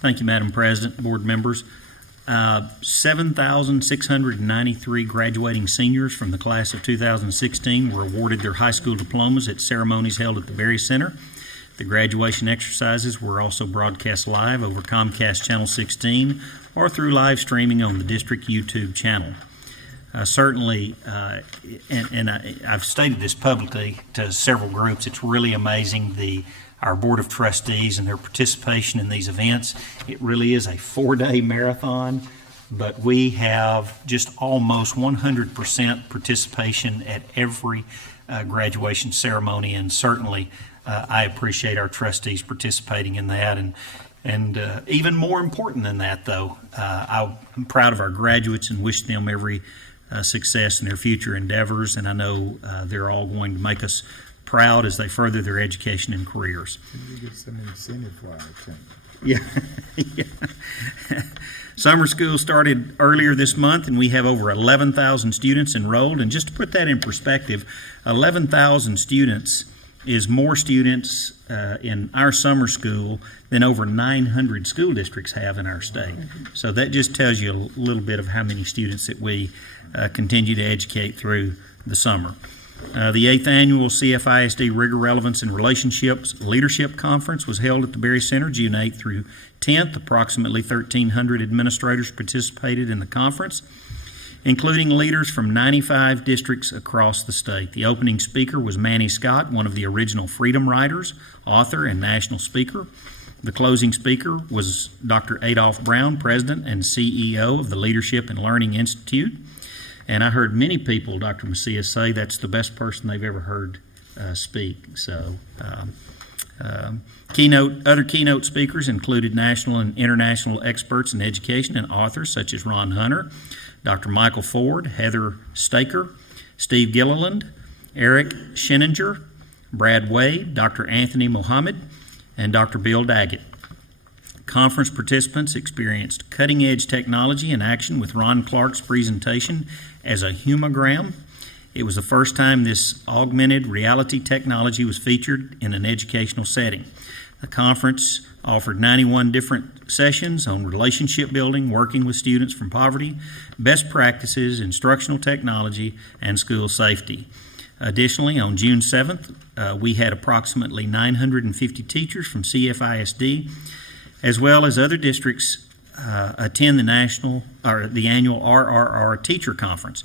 Thank you, Madam President, board members. 7,693 graduating seniors from the class of 2016 were awarded their high school diplomas at ceremonies held at the Berry Center. The graduation exercises were also broadcast live over Comcast Channel 16 or through live streaming on the district YouTube channel. Certainly, I've stated this publicly to several groups, it's really amazing our Board of Trustees and their participation in these events. It really is a 4-day marathon, but we have just almost 100% participation at every graduation ceremony, and certainly I appreciate our trustees participating in that. And even more important than that, though, I'm proud of our graduates and wish them every success in their future endeavors, and I know they're all going to make us proud as they further their education and careers. You get some incentive for our team. Yeah. Summer school started earlier this month, and we have over 11,000 students enrolled. And just to put that in perspective, 11,000 students is more students in our summer school than over 900 school districts have in our state. So that just tells you a little bit of how many students that we continue to educate through the summer. The 8th annual CFISD Rigor, Relevance, and Relationships Leadership Conference was held at the Berry Center June 8th through 10th. Approximately 1,300 administrators participated in the conference. including leaders from 95 districts across the state. The opening speaker was Manny Scott, one of the original Freedom Riders, author, and national speaker. The closing speaker was Dr. Adolph Brown, President and CEO of the Leadership and Learning Institute. And I heard many people, Dr. Macias, say that's the best person they've ever heard speak. So, other keynote speakers included national and international experts in education and authors such as Ron Hunter, Dr. Michael Ford, Heather Staker, Steve Gilliland, Eric Scheninger, Brad Wade, Dr. Anthony Mohammed, and Dr. Bill Daggett. Conference participants experienced cutting-edge technology in action with Ron Clark's presentation as a humogram. It was the first time this augmented reality technology was featured in an educational setting. The conference offered 91 different sessions on relationship building, working with students from poverty, best practices, instructional technology, and school safety. Additionally, on June 7th, we had approximately 950 teachers from CFISD, as well as other districts, attend the annual RRR Teacher Conference.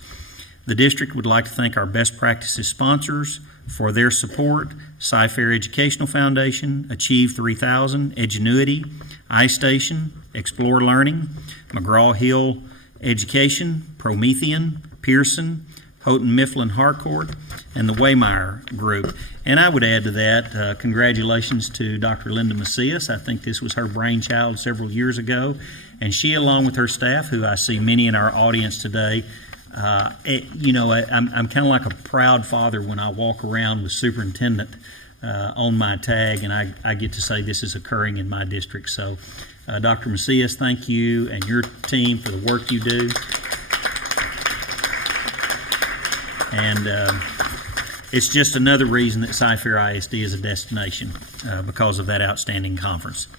The district would like to thank our best practices sponsors for their support: Cy-Fair Educational Foundation, Achieve 3000, Edgenuity, iStation, Explore Learning, McGraw-Hill Education, Promethean, Pearson, Houghton Mifflin Harcourt, and the Waymire Group. And I would add to that, congratulations to Dr. Linda Macias. I think this was her brainchild several years ago, and she, along with her staff, who I see many in our audience today, I'm kind of like a proud father when I walk around with Superintendent on my tag, and I get to say this is occurring in my district. So, Dr. Macias, thank you and your team for the work you do. And it's just another reason that Cy-Fair ISD is a destination because of that outstanding conference.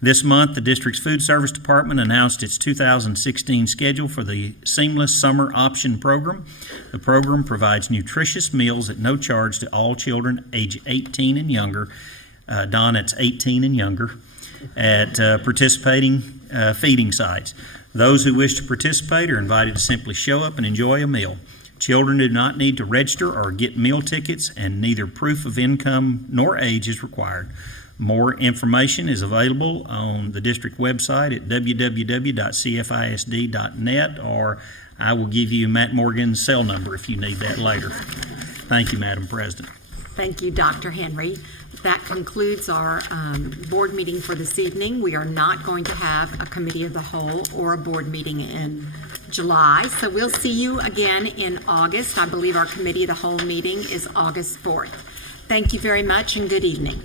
This month, the district's food service department announced its 2016 schedule for the Seamless Summer Option Program. The program provides nutritious meals at no charge to all children age 18 and younger. Don, it's 18 and younger, at participating feeding sites. Those who wish to participate are invited to simply show up and enjoy a meal. Children do not need to register or get meal tickets, and neither proof of income nor age is required. More information is available on the district website at www.cfisd.net, or I will give you Matt Morgan's cell number if you need that later. Thank you, Madam President. Thank you, Dr. Henry. That concludes our board meeting for this evening. We are not going to have a committee of the whole or a board meeting in July, so we'll see you again in August. I believe our committee of the whole meeting is August 4th. Thank you very much and good evening.